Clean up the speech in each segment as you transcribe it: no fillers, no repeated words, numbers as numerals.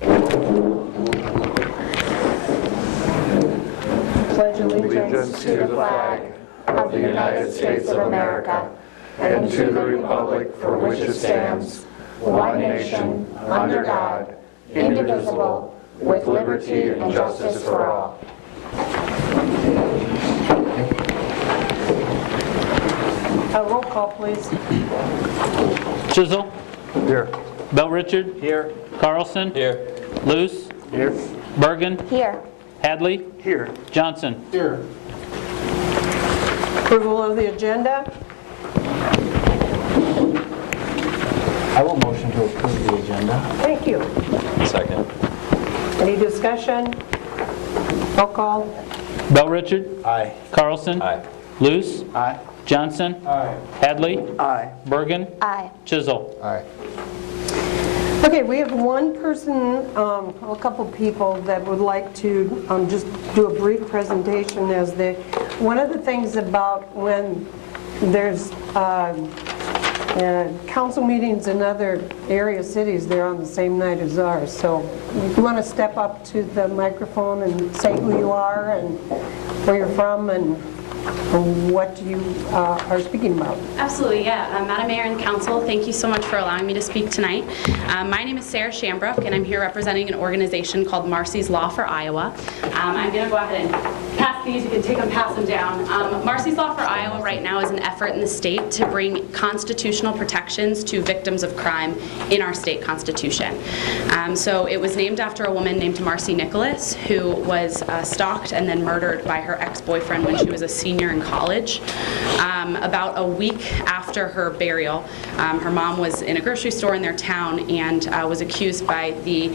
Pledge allegiance to the flag of the United States of America and to the republic for which it stands, one nation, under God, indivisible, with liberty and justice for all. A roll call, please. Chisel. Here. Bell Richard. Here. Carlson. Here. Luce. Here. Bergen. Here. Hadley. Here. Johnson. Here. Approval of the agenda. I will motion to approve the agenda. Thank you. Second. Any discussion? Roll call. Bell Richard. Aye. Carlson. Aye. Luce. Aye. Johnson. Aye. Hadley. Aye. Bergen. Aye. Chisel. Aye. Okay, we have one person, a couple people that would like to just do a brief presentation as they. One of the things about when there's council meetings in other area cities, they're on the same night as ours. So if you want to step up to the microphone and say who you are and where you're from and what you are speaking about. Absolutely, yeah. Madam Mayor and Council, thank you so much for allowing me to speak tonight. My name is Sarah Shambrook, and I'm here representing an organization called Marcy's Law for Iowa. I'm going to go ahead and pass these. You can take them, pass them down. Marcy's Law for Iowa right now is an effort in the state to bring constitutional protections to victims of crime in our state constitution. So it was named after a woman named Marcy Nicholas, who was stalked and then murdered by her ex-boyfriend when she was a senior in college. About a week after her burial, her mom was in a grocery store in their town and was accused by the,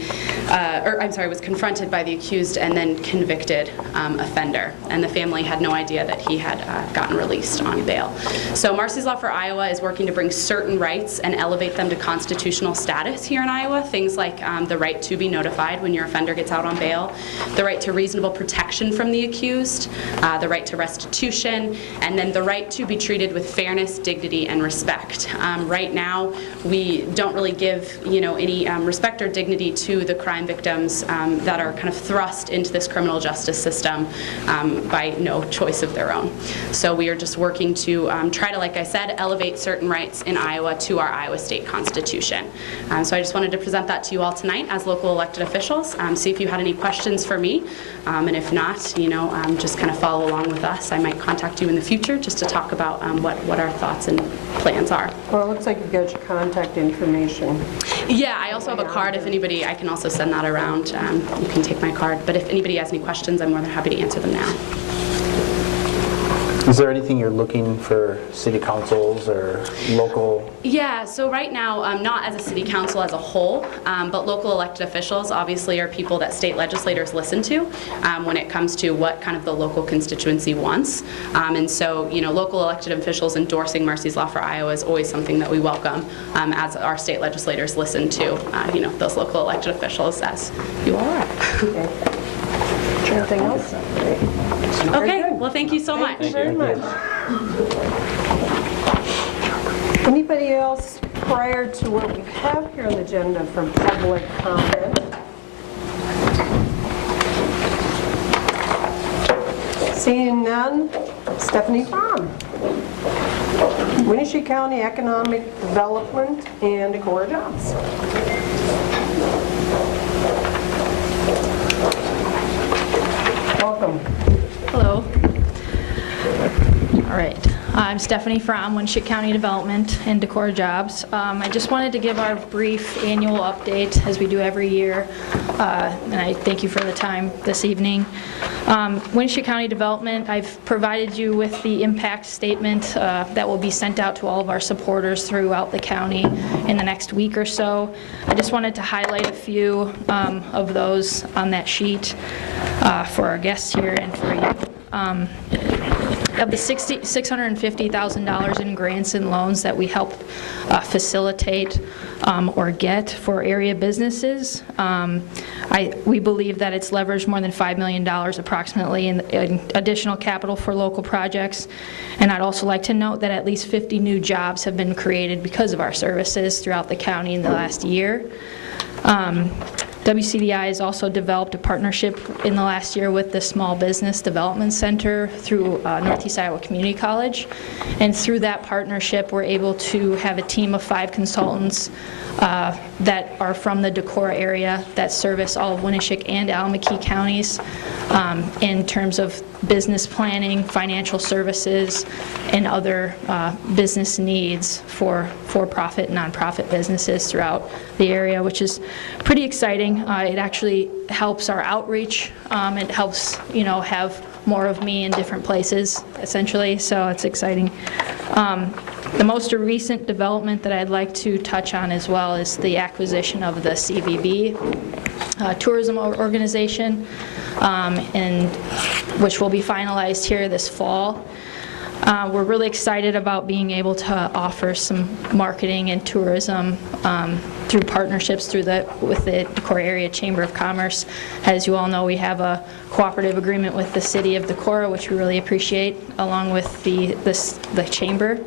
was confronted by the accused and then convicted offender. And the family had no idea that he had gotten released on bail. So Marcy's Law for Iowa is working to bring certain rights and elevate them to constitutional status here in Iowa. Things like the right to be notified when your offender gets out on bail, the right to reasonable protection from the accused, the right to restitution, and then the right to be treated with fairness, dignity, and respect. Right now, we don't really give, any respect or dignity to the crime victims that are kind of thrust into this criminal justice system by no choice of their own. So we are just working to try to, like I said, elevate certain rights in Iowa to our Iowa State Constitution. So I just wanted to present that to you all tonight as local elected officials. See if you had any questions for me, and if not, just kind of follow along with us. I might contact you in the future just to talk about what our thoughts and plans are. Well, it looks like you've got your contact information. Yeah, I also have a card. If anybody, I can also send that around. You can take my card. But if anybody has any questions, I'm more than happy to answer them now. Is there anything you're looking for city councils or local? Yeah, so right now, not as a city council as a whole, but local elected officials obviously are people that state legislators listen to when it comes to what kind of the local constituency wants. And so, local elected officials endorsing Marcy's Law for Iowa is always something that we welcome as our state legislators listen to, those local elected officials, as you all are. Okay. Anything else? Okay, well, thank you so much. Thank you very much. Anybody else prior to what we have here on the agenda for public comment? Seeing none, Stephanie Fromm. Winnebago County Economic Development and Decorah Jobs. Welcome. Hello. All right. I'm Stephanie Fromm, Winnebago County Development and Decorah Jobs. I just wanted to give our brief annual update, as we do every year, and I thank you for the time this evening. Winnebago County Development, I've provided you with the impact statement that will be sent out to all of our supporters throughout the county in the next week or so. I just wanted to highlight a few of those on that sheet for our guests here and for you. Of the $650,000 in grants and loans that we help facilitate or get for area businesses, we believe that it's leveraged more than $5 million approximately in additional capital for local projects. And I'd also like to note that at least 50 new jobs have been created because of our services throughout the county in the last year. WCDI has also developed a partnership in the last year with the Small Business Development Center through Northeast Iowa Community College. And through that partnership, we're able to have a team of 5 consultants that are from the Decorah area that service all of Winneshiek and Alameda counties in terms of business planning, financial services, and other business needs for for-profit and nonprofit businesses throughout the area, which is pretty exciting. It actually helps our outreach. It helps, have more of me in different places, essentially, so it's exciting. The most recent development that I'd like to touch on as well is the acquisition of the CVB tourism organization, and which will be finalized here this fall. We're really excited about being able to offer some marketing and tourism through partnerships with the Decorah Area Chamber of Commerce. As you all know, we have a cooperative agreement with the City of Decorah, which we really appreciate, along with the Chamber.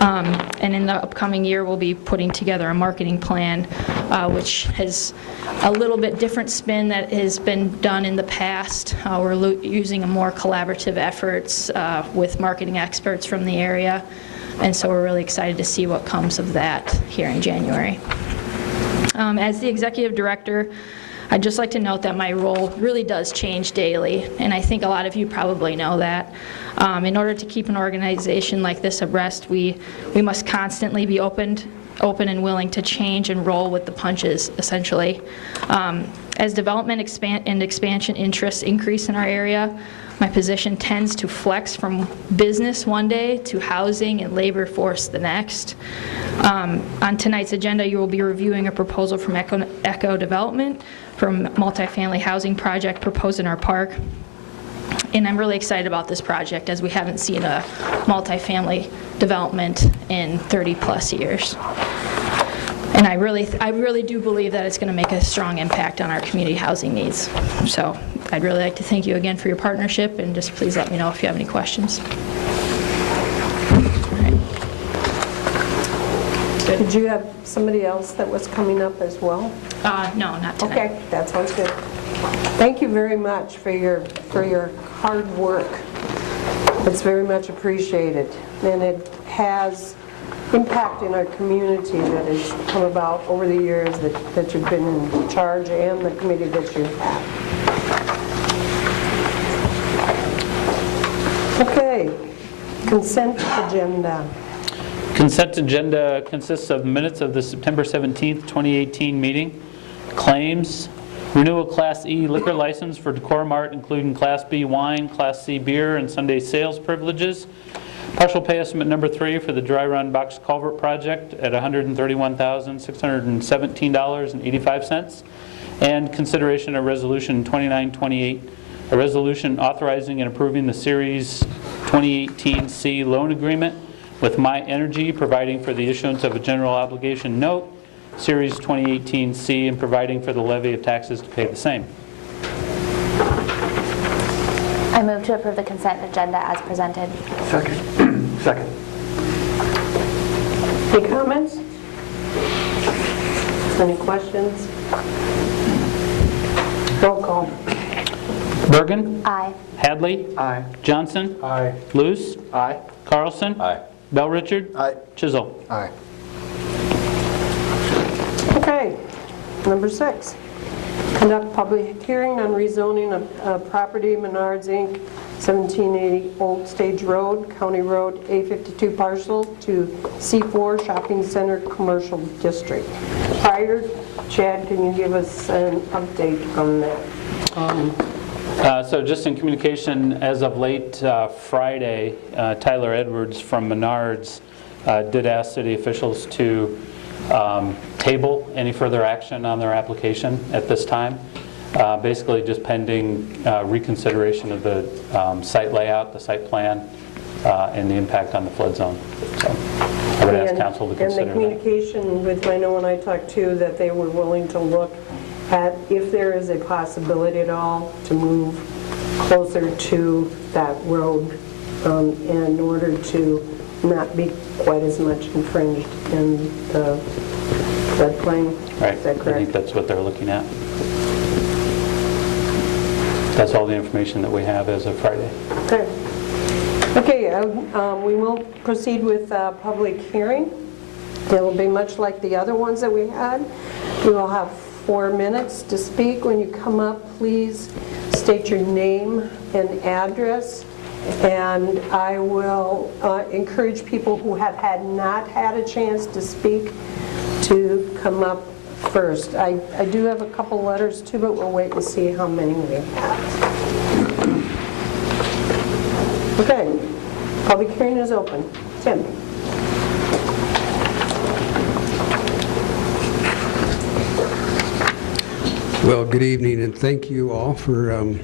And in the upcoming year, we'll be putting together a marketing plan, which has a little bit different spin that has been done in the past. We're using a more collaborative efforts with marketing experts from the area, and so we're really excited to see what comes of that here in January. As the executive director, I'd just like to note that my role really does change daily, and I think a lot of you probably know that. In order to keep an organization like this abreast, we must constantly be open and willing to change and roll with the punches, essentially. As development and expansion interests increase in our area, my position tends to flex from business one day to housing and labor force the next. On tonight's agenda, you will be reviewing a proposal from Echo Development for a multifamily housing project proposed in our park. And I'm really excited about this project, as we haven't seen a multifamily development in 30-plus years. And I really do believe that it's going to make a strong impact on our community housing needs. So I'd really like to thank you again for your partnership, and just please let me know if you have any questions. Did you have somebody else that was coming up as well? No, not tonight. Okay, that sounds good. Thank you very much for your hard work. It's very much appreciated, and it has impact in our community that has come about over the years that you've been in charge, and the committee that you have. Okay, consent agenda. Consent agenda consists of minutes of the September 17th, 2018 meeting, claims, renewal Class E liquor license for Decorah Mart, including Class B wine, Class C beer, and Sunday sales privileges, partial pay estimate number 3 for the dry run box culvert project at $131,617.85, and consideration of resolution 2928, a resolution authorizing and approving the Series 2018C loan agreement with My Energy, providing for the issuance of a general obligation note, Series 2018C, and providing for the levy of taxes to pay the same. I move to approve the consent agenda as presented. Second. Second. Any comments? Any questions? Roll call. Bergen? Aye. Hadley? Aye. Johnson? Aye. Luce? Aye. Carlson? Aye. Bell Richard? Aye. Chisholm? Aye. Okay, number 6. Conduct public hearing on rezoning of property, Menards Inc., 1780 Old Stage Road, County Road A52 parcel to C4 Shopping Center Commercial District. Prior, Chad, can you give us an update on that? So just in communication, as of late Friday, Tyler Edwards from Menards did ask city officials to table any further action on their application at this time, basically just pending reconsideration of the site layout, the site plan, and the impact on the flood zone. So I would ask council to consider and the that. communication with, I know when I talked to, that they were willing to look at if there is a possibility at all to move closer to that road in order to not be quite as much infringed in the floodplain. Right, Is that I correct? think that's what they're looking at. That's all the information that we have as of Friday. Okay. Okay, we will proceed with public hearing. It will be much like the other ones that we had. You will have 4 minutes to speak. When you come up, please state your name and address. And I will encourage people who have not had a chance to speak to come up first. I do have a couple letters too, but we'll wait and see how many we have. Okay, public hearing is open. Tim. Well, good evening, and thank you all for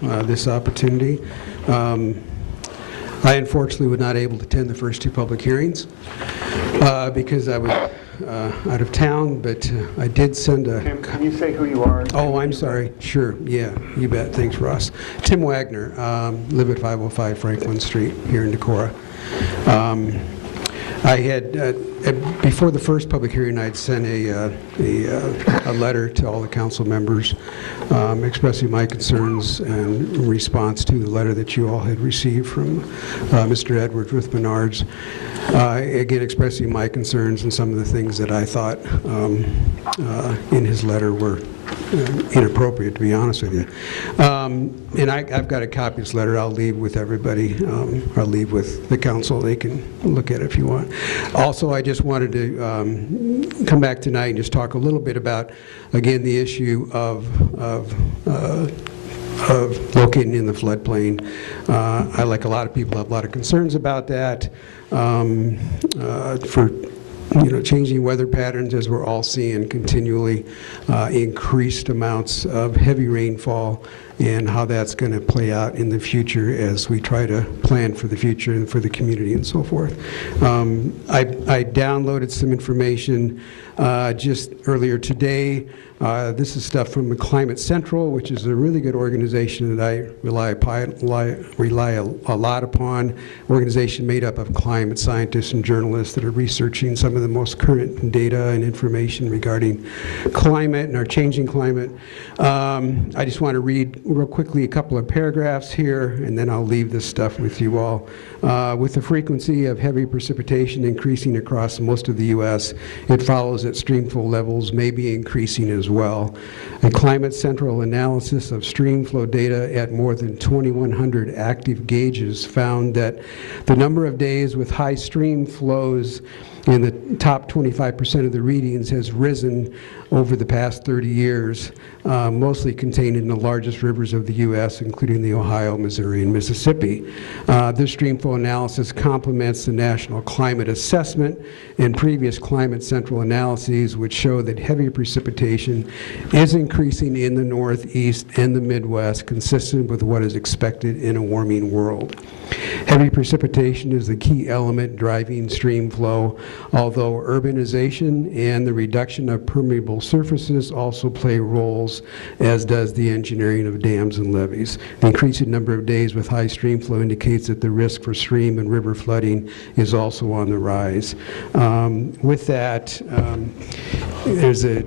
this opportunity. I unfortunately was not able to attend the first 2 public hearings because I was out of town, but I did send a... Tim, can you say who you are? Oh, I'm sorry. Sure. Yeah, you bet. Thanks, Ross. Tim Wagner, live at 505 Franklin Street here in Decorah. I had, before the first public hearing, I'd sent a letter to all the council members expressing my concerns in response to the letter that you all had received from Mr. Edwards with Menards. Again, expressing my concerns and some of the things that I thought in his letter were inappropriate, to be honest with you. And I've got a copy of this letter I'll leave with everybody. I'll leave with the council. They can look at it if you want. Also, I just wanted to come back tonight and just talk a little bit about, again, the issue of locating in the floodplain. I, like a lot of people, have a lot of concerns about that. For changing weather patterns, as we're all seeing, continually increased amounts of heavy rainfall, and how that's going to play out in the future as we try to plan for the future and for the community and so forth. I downloaded some information just earlier today. This is stuff from the Climate Central, which is a really good organization that I rely a lot upon. Organization made up of climate scientists and journalists that are researching some of the most current data and information regarding climate and our changing climate. I just want to read real quickly a couple of paragraphs here, and then I'll leave this stuff with you all. With the frequency of heavy precipitation increasing across most of the U.S., it follows that streamflow levels may be increasing as well. A Climate Central analysis of streamflow data at more than 2,100 active gauges found that the number of days with high stream flows in the top 25% of the readings has risen over the past 30 years, mostly contained in the largest rivers of the U.S., including the Ohio, Missouri, and Mississippi. This streamflow analysis complements the National Climate Assessment and previous Climate Central analyses, which show that heavy precipitation is increasing in the Northeast and the Midwest, consistent with what is expected in a warming world. Heavy precipitation is the key element driving stream flow, although urbanization and the reduction of permeable surfaces also play roles, as does the engineering of dams and levees. The increasing number of days with high stream flow indicates that the risk for stream and river flooding is also on the rise. With that, there's a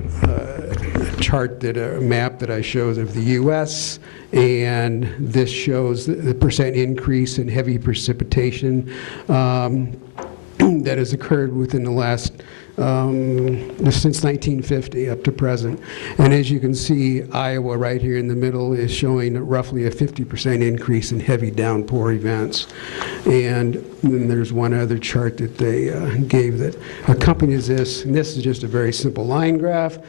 chart, a map that I show of the U.S., and this shows the percent increase in heavy precipitation that has occurred within the last since 1950 up to present. And as you can see, Iowa right here in the middle is showing roughly a 50% increase in heavy downpour events. And then there's one other chart that they gave that accompanies this, and this is just a very simple line graph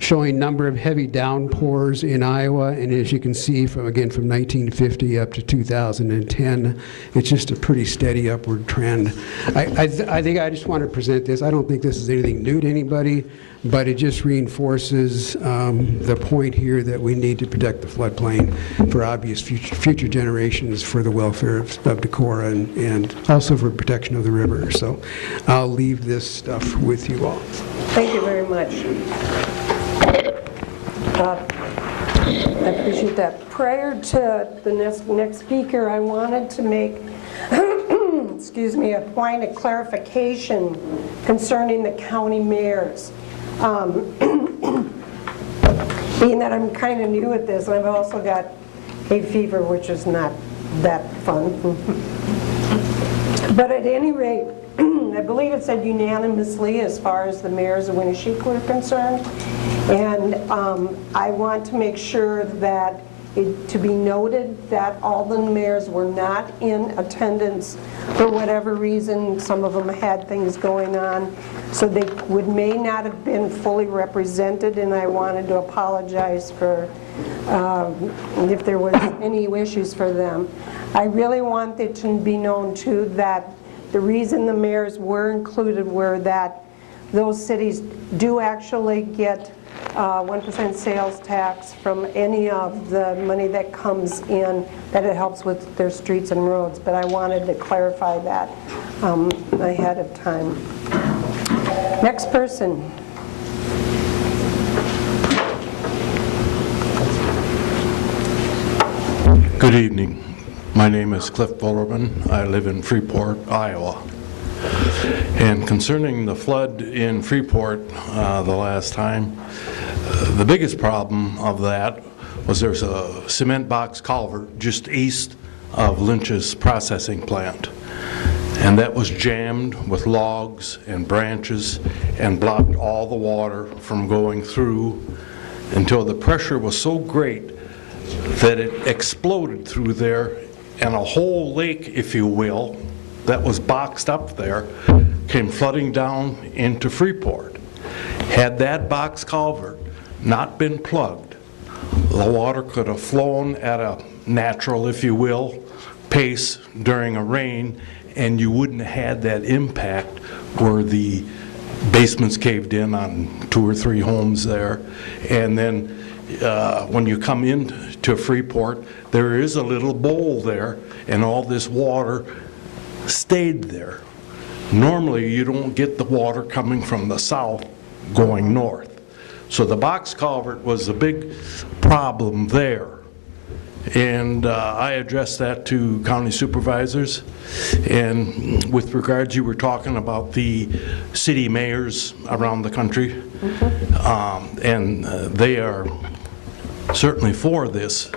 showing number of heavy downpours in Iowa, and as you can see, from 1950 up to 2010, it's just a pretty steady upward trend. I think I just want to present this. I don't think this is anything new to anybody, but it just reinforces the point here that we need to protect the floodplain for obvious future generations, for the welfare of Decorah, and also for protection of the river. So I'll leave this stuff with you all. Thank you very much. I appreciate that. Prior to the next speaker, I wanted to make excuse me, a point of clarification concerning the county mayors. Being that I'm kind of new at this, and I've also got hay fever, which is not that fun. But at any rate, I believe it said unanimously as far as the mayors of Winneshiek were concerned. And I want to make sure that to be noted that all the mayors were not in attendance for whatever reason. Some of them had things going on, so they may not have been fully represented, and I wanted to apologize for if there was any issues for them. I really want it to be known too that the reason the mayors were included were that those cities do actually get 1% sales tax from any of the money that comes in, that it helps with their streets and roads. But I wanted to clarify that ahead of time. Next person. Good evening. My name is Cliff Bullerman. I live in Freeport, Iowa. And concerning the flood in Freeport the last time, the biggest problem of that was there's a cement box culvert just east of Lynch's processing plant. And that was jammed with logs and branches and blocked all the water from going through until the pressure was so great that it exploded through there, and a whole lake, if you will, that was boxed up there came flooding down into Freeport. Had that box culvert not been plugged, the water could have flown at a natural, if you will, pace during a rain, and you wouldn't have had that impact where the basements caved in on 2 or 3 homes there. And then when you come into Freeport, there is a little bowl there, and all this water stayed there. Normally, you don't get the water coming from the south going north. So the box culvert was a big problem there. And I addressed that to county supervisors. And with regards, you were talking about the city mayors around the country. And they are certainly for this.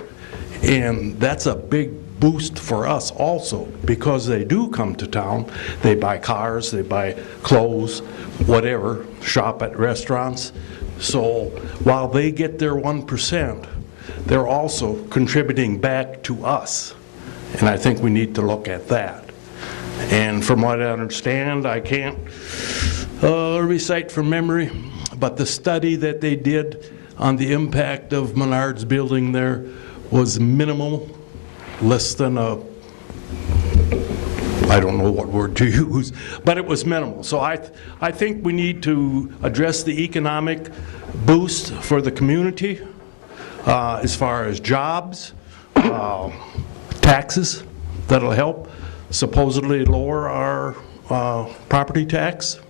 And that's a big boost for us also, because they do come to town, they buy cars, they buy clothes, whatever, shop at restaurants. So while they get their 1%, they're also contributing back to us. And I think we need to look at that. And from what I understand, I can't recite from memory, but the study that they did on the impact of Menard's building there was minimal, less than a, I don't know what word to use, but it was minimal. So I think we need to address the economic boost for the community as far as jobs, taxes that'll help supposedly lower our property tax.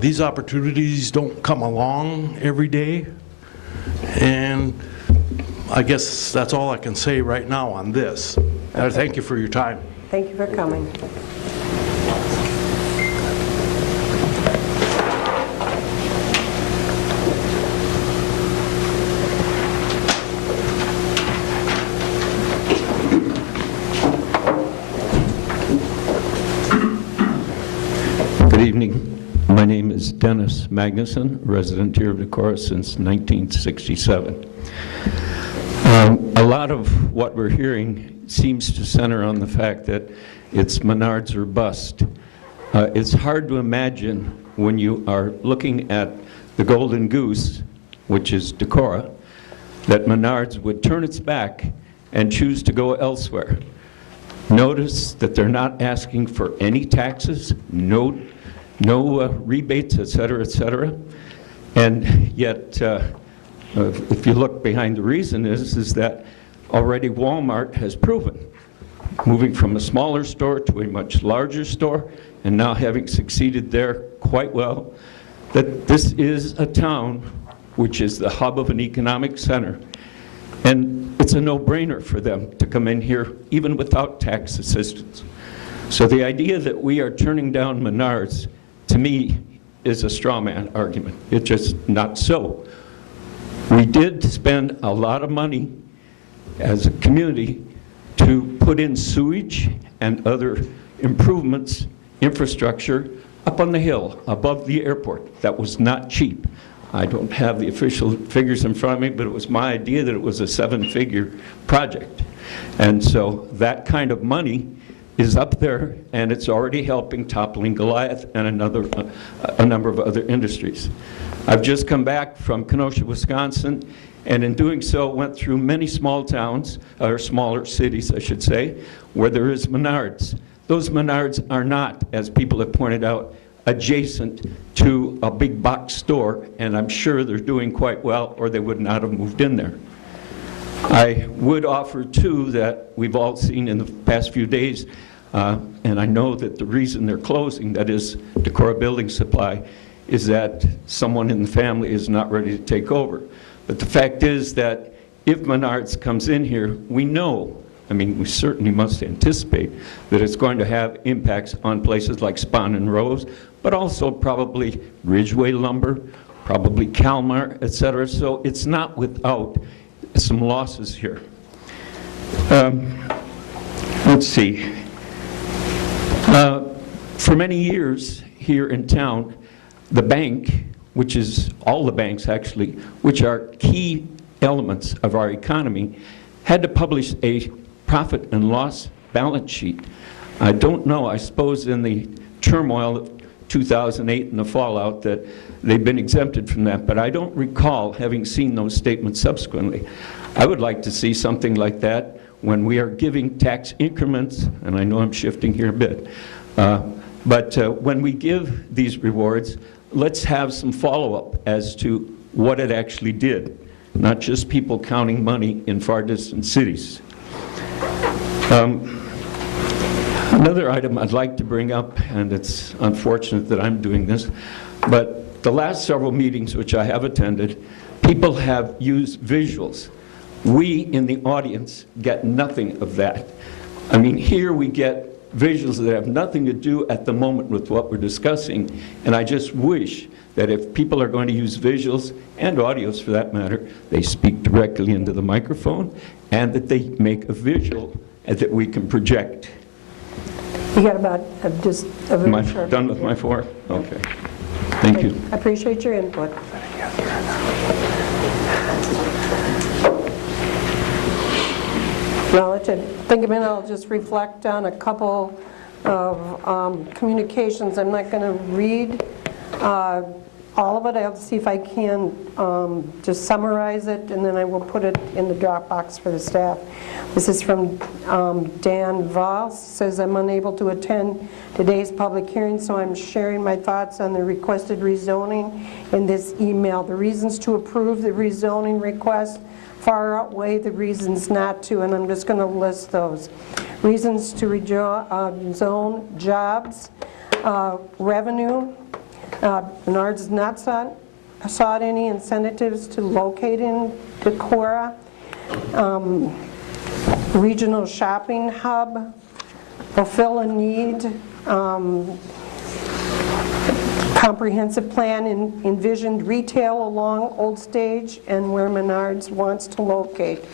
These opportunities don't come along every day, and I guess that's all I can say right now on this. Thank you for your time. Thank you for coming. Good evening. My name is Dennis Magnuson, resident here of Decorah since 1967. A lot of what we're hearing seems to center on the fact that it's Menards or bust. It's hard to imagine when you are looking at the golden goose, which is Decorah, that Menards would turn its back and choose to go elsewhere. Notice that they're not asking for any taxes, no rebates, et cetera, and yet if you look behind the reason is that already Walmart has proven, moving from a smaller store to a much larger store, and now having succeeded there quite well, that this is a town which is the hub of an economic center. And it's a no-brainer for them to come in here even without tax assistance. So the idea that we are turning down Menards, to me, is a straw man argument. It's just not so. We did spend a lot of money as a community to put in sewage and other improvements, infrastructure, up on the hill above the airport. That was not cheap. I don't have the official figures in front of me, but it was my idea that it was a 7-figure project. And so that kind of money is up there, and it's already helping Toppling Goliath and a number of other industries. I've just come back from Kenosha, Wisconsin, and in doing so went through many small towns, or smaller cities, I should say, where there is Menards. Those Menards are not, as people have pointed out, adjacent to a big box store, and I'm sure they're doing quite well, or they would not have moved in there. I would offer, too, that we've all seen in the past few days, and I know that the reason they're closing, that is Decorah Building Supply, is that someone in the family is not ready to take over. But the fact is that if Menards comes in here, we know, I mean, we certainly must anticipate that it's going to have impacts on places like Spahn and Rose, but also probably Ridgeway Lumber, probably Kalmar, et cetera. So it's not without some losses here. Let's see. For many years here in town, the bank, which is all the banks actually, which are key elements of our economy, had to publish a profit and loss balance sheet. I don't know, I suppose in the turmoil of 2008 and the fallout that they've been exempted from that, but I don't recall having seen those statements subsequently. I would like to see something like that when we are giving tax increments, and I know I'm shifting here a bit, but when we give these rewards, let's have some follow-up as to what it actually did, not just people counting money in far distant cities. Another item I'd like to bring up, and it's unfortunate that I'm doing this, but the last several meetings which I have attended, people have used visuals. We in the audience get nothing of that. I mean, here we get visuals that have nothing to do at the moment with what we're discussing, and I just wish that if people are going to use visuals, and audios for that matter, they speak directly into the microphone, and that they make a visual that we can project. You got about just a very Am I short... done with my 4? Okay. Thank you. I appreciate your input. Well, to think of it, I'll just reflect on a couple of communications. I'm not going to read all of it. I'll see if I can just summarize it, and then I will put it in the Dropbox for the staff. This is from Dan Voss. Says, I'm unable to attend today's public hearing, so I'm sharing my thoughts on the requested rezoning in this email. The reasons to approve the rezoning request far outweigh the reasons not to, and I'm just going to list those. Reasons to zone jobs, revenue. Menards has not sought any incentives to locate in Decorah. Regional shopping hub, fulfill a need. Comprehensive plan envisioned retail along Old Stage and where Menards wants to locate.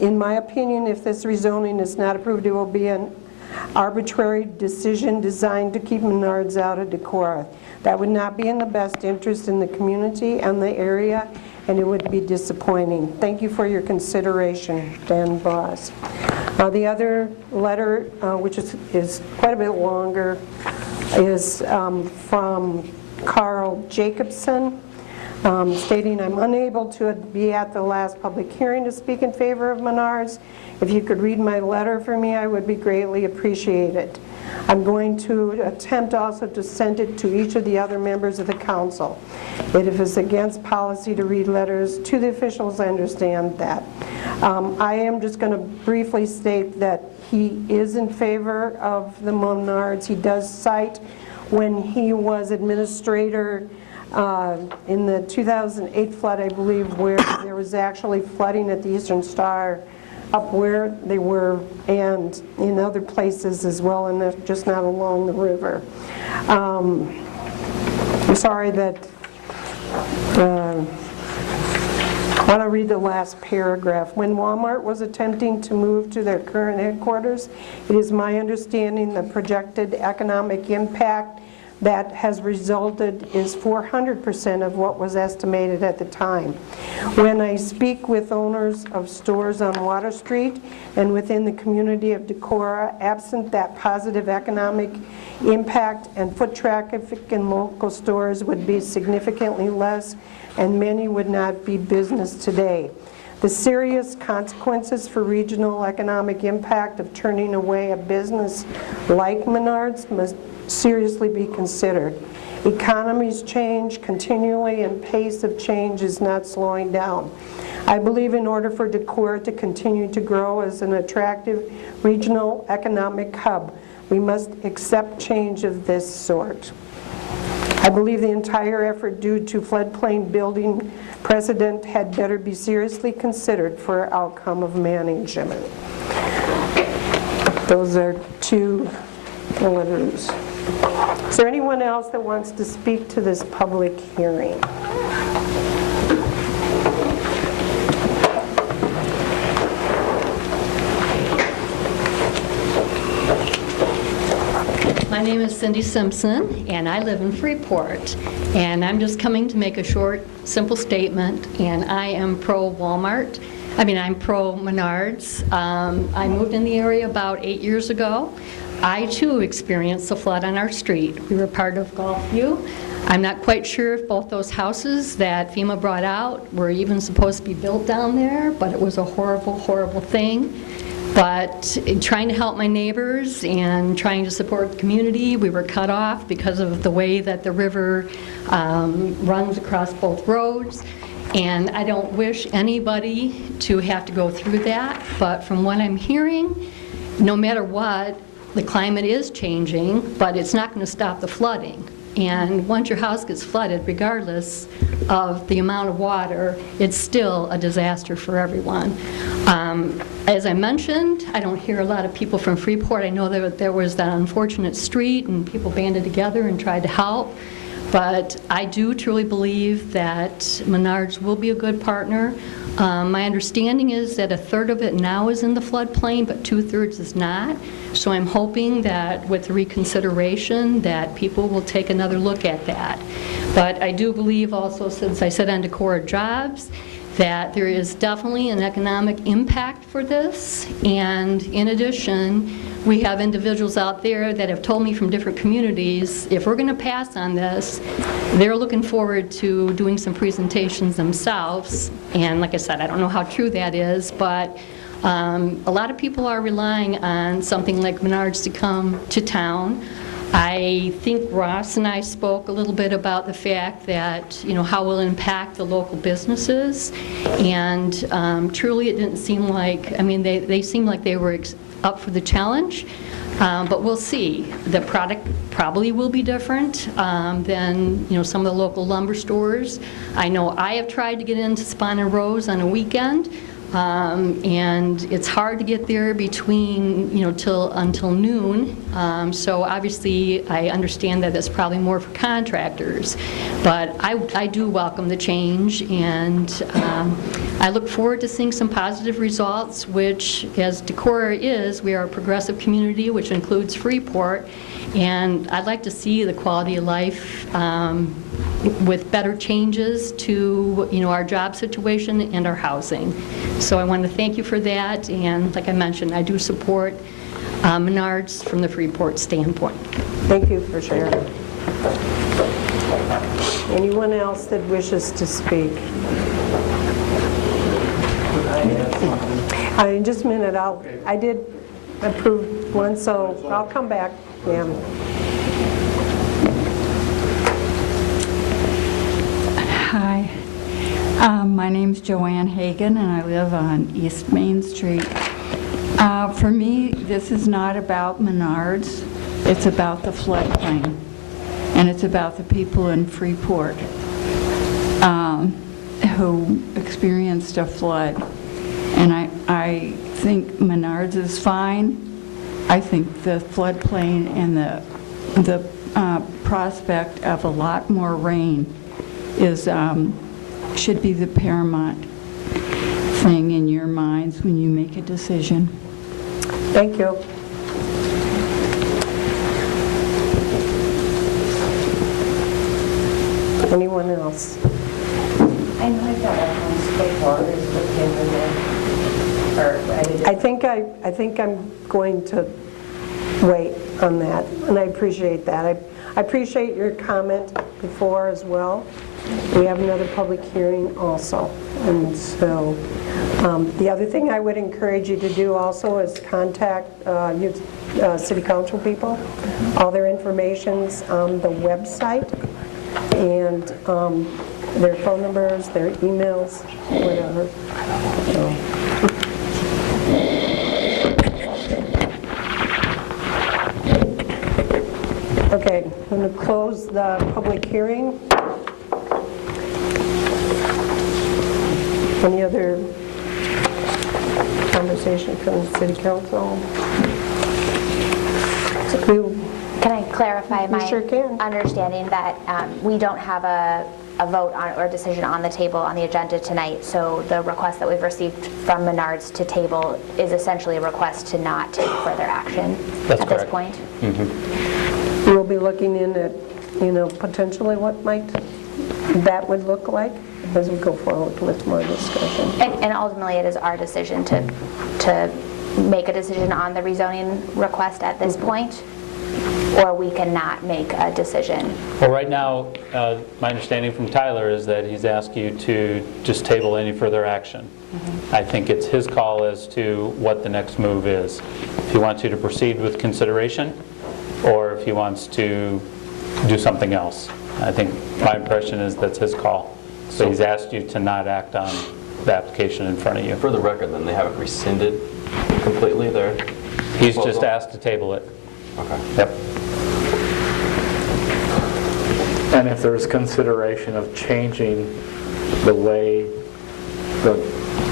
In my opinion, if this rezoning is not approved, it will be an arbitrary decision designed to keep Menards out of Decorah. That would not be in the best interest in the community and the area, and it would be disappointing. Thank you for your consideration, Dan Voss. The other letter, which is quite a bit longer, is from Carl Jacobson, stating, I'm unable to be at the last public hearing to speak in favor of Menards. If you could read my letter for me, I would be greatly appreciated. I'm going to attempt also to send it to each of the other members of the council. If it's against policy to read letters to the officials, I understand that. I am just going to briefly state that he is in favor of the Menards. He does cite when he was administrator in the 2008 flood, I believe, where there was actually flooding at the Eastern Star up where they were and in other places as well, and just not along the river. I'm sorry that, I want to read the last paragraph. When Walmart was attempting to move to their current headquarters, it is my understanding the projected economic impact that has resulted is 400% of what was estimated at the time. When I speak with owners of stores on Water Street and within the community of Decorah, absent that positive economic impact and foot traffic in local stores would be significantly less and many would not be business today. The serious consequences for regional economic impact of turning away a business like Menards must seriously be considered. Economies change continually and pace of change is not slowing down. I believe in order for Decorah to continue to grow as an attractive regional economic hub, we must accept change of this sort. I believe the entire effort due to floodplain building precedent had better be seriously considered for outcome of management. Those are two letters. Is there anyone else that wants to speak to this public hearing? My name is Cindy Simpson, and I live in Freeport. And I'm just coming to make a short, simple statement, and I am pro-Walmart. I'm pro-Menards. I moved in the area about 8 years ago. I, too, experienced a flood on our street. We were part of Gulfview. I'm not quite sure if both those houses that FEMA brought out were even supposed to be built down there, but it was a horrible, horrible thing. But in trying to help my neighbors and trying to support the community, we were cut off because of the way that the river runs across both roads. And I don't wish anybody to have to go through that, but from what I'm hearing, no matter what, the climate is changing, but it's not going to stop the flooding. And once your house gets flooded, regardless of the amount of water, it's still a disaster for everyone. As I mentioned, I don't hear a lot of people from Freeport. I know that there was that unfortunate street and people banded together and tried to help. But I do truly believe that Menards will be a good partner. My understanding is that 1/3 of it now is in the floodplain, but 2/3 is not. So I'm hoping that with the reconsideration that people will take another look at that. But I do believe also, since I said on Decorah jobs, that there is definitely an economic impact for this. And in addition, we have individuals out there that have told me from different communities, if we're going to pass on this, they're looking forward to doing some presentations themselves. And like I said, I don't know how true that is, but a lot of people are relying on something like Menards to come to town. I think Ross and I spoke a little bit about the fact that, how will it impact the local businesses. And truly it didn't seem like, they seemed like they were up for the challenge. But we'll see. The product probably will be different than some of the local lumber stores. I know I have tried to get into Spahn and Rose on a weekend. And it's hard to get there between, until noon. So obviously, I understand that it's probably more for contractors. But I do welcome the change, and I look forward to seeing some positive results, which, as Decorah is, we are a progressive community, which includes Freeport. And I'd like to see the quality of life with better changes to our job situation and our housing. So I want to thank you for that, and like I mentioned, I do support Menards from the Freeport standpoint. Thank you for sharing. Anyone else that wishes to speak? In just a minute, I did approve one, so I'll come back. Yeah. Hi, my name's Joanne Hagan, and I live on East Main Street. For me, this is not about Menards. It's about the floodplain, and it's about the people in Freeport who experienced a flood. And I think Menards is fine. I think the floodplain and the the prospect of a lot more rain is should be the paramount thing in your minds when you make a decision. Thank you. Anyone else? I know I've got stakeholders looking in there. I think I'm going to wait on that, and I appreciate that. I appreciate your comment before as well. We have another public hearing also, and so the other thing I would encourage you to do also is contact your city council people. All their information's on the website, and their phone numbers, their emails, whatever. So. Okay, I'm going to close the public hearing. Any other conversation from the city council? Can I clarify my sure can. understanding that we don't have a vote on or decision on the table on the agenda tonight, so the request that we've received from Menards to table is essentially a request to not take further action That's at correct. this point? Mm-hmm. We'll be looking in at, potentially what that would look like as we go forward with more discussion. And ultimately, it is our decision to make a decision on the rezoning request at this point, or we cannot make a decision. Well, right now, my understanding from Tyler is that he's asked you to just table any further action. I think it's his call as to what the next move is. If he wants you to proceed with consideration, or if he wants to do something else. I think my impression is that's his call. So he's asked you to not act on the application in front of you. For the record, then, they haven't rescinded completely their He's proposal? just asked to table it. Okay. Yep. And if there's consideration of changing the way the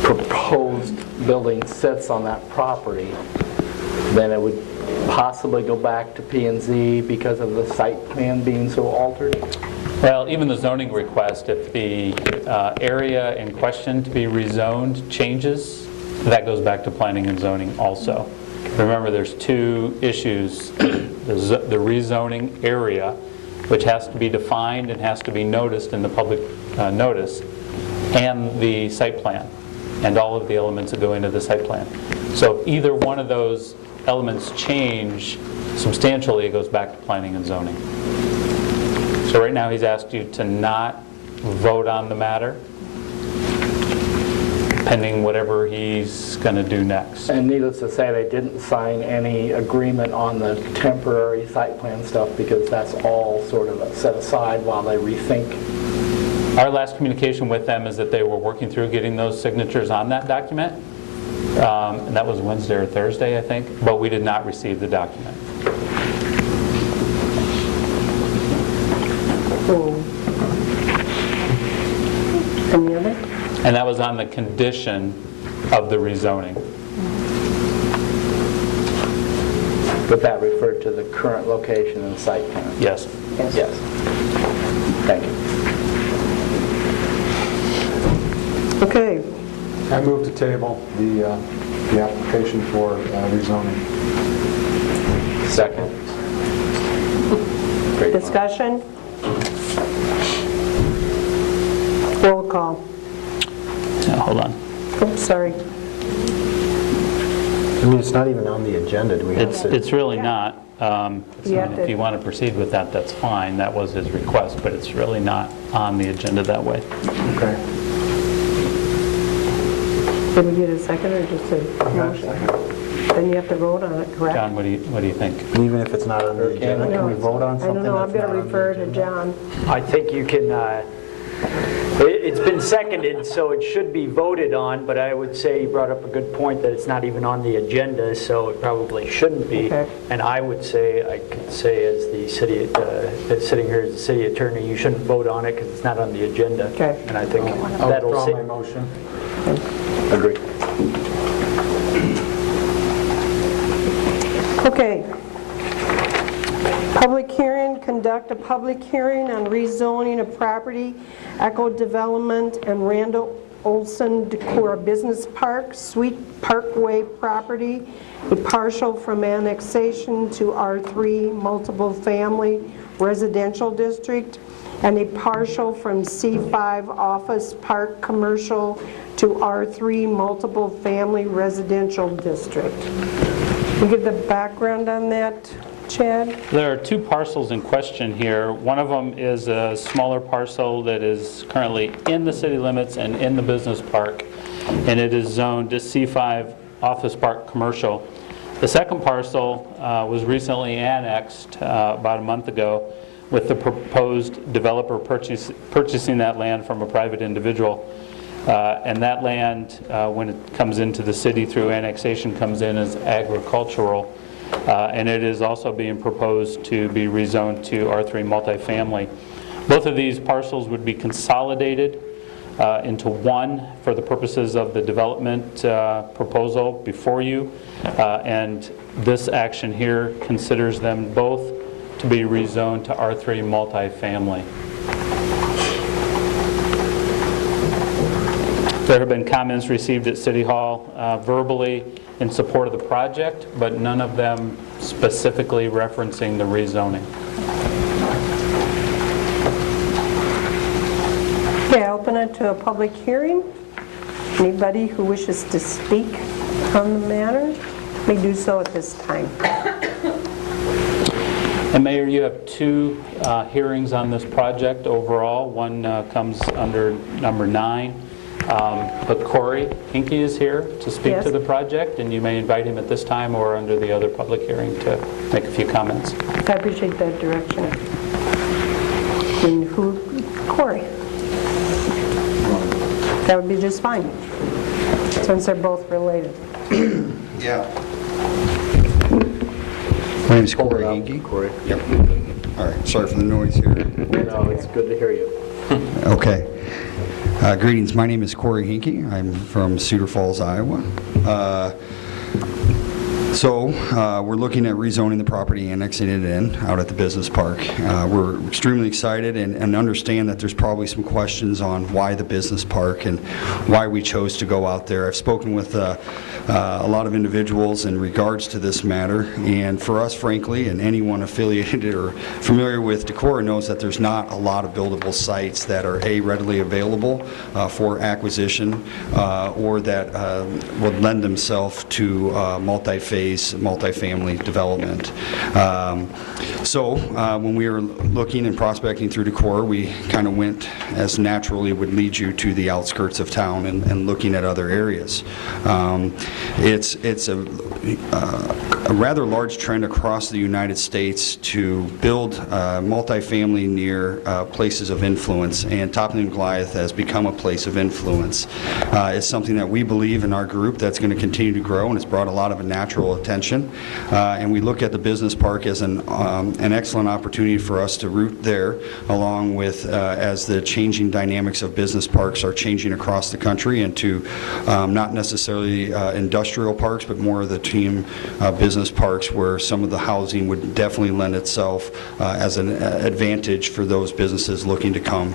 proposed building sits on that property, then it would possibly go back to P&Z because of the site plan being so altered? Well, even the zoning request, if the area in question to be rezoned changes, that goes back to planning and zoning also. Remember, there's two issues. The rezoning area, which has to be defined and has to be noticed in the public notice, and the site plan, and all of the elements that go into the site plan. So if either one of those elements change substantially, it goes back to planning and zoning. So right now, he's asked you to not vote on the matter, pending whatever he's going to do next. And needless to say, they didn't sign any agreement on the temporary site plan stuff because that's all sort of set aside while they rethink. Our last communication with them is that they were working through getting those signatures on that document. And that was Wednesday or Thursday, I think, but we did not receive the document. Any other? And that was on the condition of the rezoning. But that referred to the current location and site plan? Yes. Yes. Thank you. Okay. I move to table the application for rezoning. Second. Discussion? Roll call. Hold on. Oops, sorry. I mean, it's not even on the agenda. Do we have to? It's really not. You have If to- you want to proceed with that, that's fine. That was his request, but it's really not on the agenda that way. Okay. Did we get a second or just a motion? Then you have to vote on it, correct? John, what do you think? Even if it's not on the agenda, can we vote on I something don't know, I'm that's going not to on the refer to agenda? John. I think you can, it's been seconded, so it should be voted on, but I would say you brought up a good point that it's not even on the agenda, so it probably shouldn't be. Okay. And I would say, I could say as the city, sitting here as the city attorney, you shouldn't vote on it because it's not on the agenda. Okay. And I think I'll that'll withdraw sit. my motion. Agreed. Okay. Public hearing. conduct a public hearing on rezoning of property, Echo Development and Randall Olson Decorah Business Park, Sweet Parkway property, a partial from annexation to R3 multiple family residential district, and a partial from C5 office park commercial to R3 multiple family residential district. Can you give the background on that, Chad? There are two parcels in question here. One of them is a smaller parcel that is currently in the city limits and in the business park, and it is zoned to C5 office park commercial. The second parcel was recently annexed about a month ago, with the proposed developer purchasing that land from a private individual. And that land, when it comes into the city through annexation, comes in as agricultural. And it is also being proposed to be rezoned to R3 multifamily. Both of these parcels would be consolidated into one for the purposes of the development proposal before you. And this action here considers them both to be rezoned to R3 multifamily. There have been comments received at City Hall verbally in support of the project, but none of them specifically referencing the rezoning. Okay, I open it to a public hearing. Anybody who wishes to speak on the matter may do so at this time. And Mayor, you have two hearings on this project overall. One comes under number 9. But Corey Hinke is here to speak to the project, and you may invite him at this time or under the other public hearing to make a few comments. I appreciate that direction. And who? Corey. That would be just fine, since they're both related. Yeah. My name is Corey Hinke. Corey. Yep. All right. Sorry for the noise here. No, it's good to hear you. Okay. Greetings. My name is Corey Hinke. I'm from Cedar Falls, Iowa. So we're looking at rezoning the property, annexing it in out at the business park. We're extremely excited and understand that there's probably some questions on why the business park and why we chose to go out there. I've spoken with a lot of individuals in regards to this matter, and for us, frankly, and anyone affiliated or familiar with Decorah knows that there's not a lot of buildable sites that are readily available for acquisition or that would lend themselves to multi-phase, multifamily development. So when we were looking and prospecting through Decorah, we kind of went as naturally would lead you to the outskirts of town and looking at other areas. It's a rather large trend across the United States to build multifamily near places of influence, and Toppling Goliath has become a place of influence. It's something that we believe in our group that's going to continue to grow, and it's brought a lot of natural attention. And we look at the business park as an excellent opportunity for us to root there, along with as the changing dynamics of business parks are changing across the country, and to not necessarily industrial parks, but more of the team business parks where some of the housing would definitely lend itself as an advantage for those businesses looking to come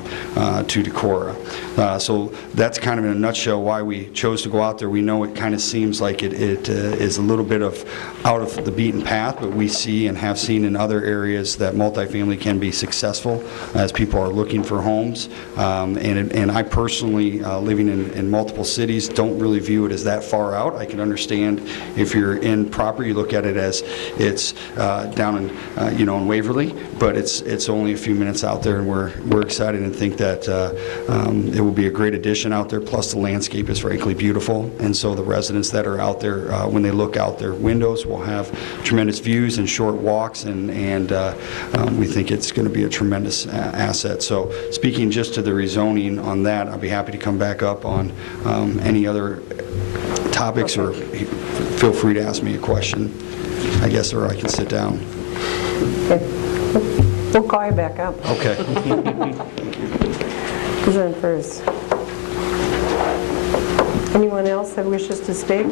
to Decorah. So that's kind of in a nutshell why we chose to go out there. We know it kind of seems like it is a little bit of out of the beaten path, but we see and have seen in other areas that multifamily can be successful as people are looking for homes. And I personally, living in multiple cities, don't really view it as that far out. I can understand if you're in proper, you look at it as it's down in in Waverly, but it's only a few minutes out there, and we're excited and think that it will be a great addition out there. Plus, the landscape is frankly beautiful, and so the residents that are out there, when they look out their windows, will have tremendous views and short walks, and we think it's going to be a tremendous asset. So, speaking just to the rezoning on that, I'll be happy to come back up on any other topics, or feel free to ask me a question, I guess, or I can sit down. Okay. We'll call you back up. Okay. Who's on first? Anyone else that wishes to speak?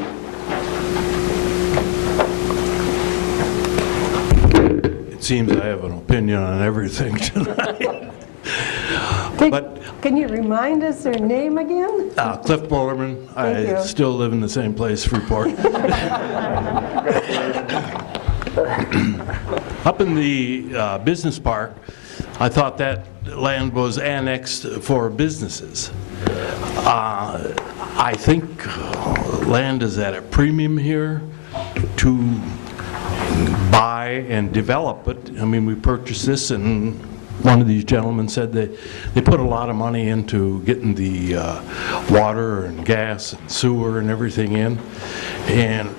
seems I have an opinion on everything tonight. Can you remind us their name again? Cliff Bolerman. Thank you. I still live in the same place, Freeport. Up in the business park, I thought that land was annexed for businesses. I think land is at a premium here to buy and develop it. I mean, we purchased this, and one of these gentlemen said they put a lot of money into getting the water and gas and sewer and everything in. And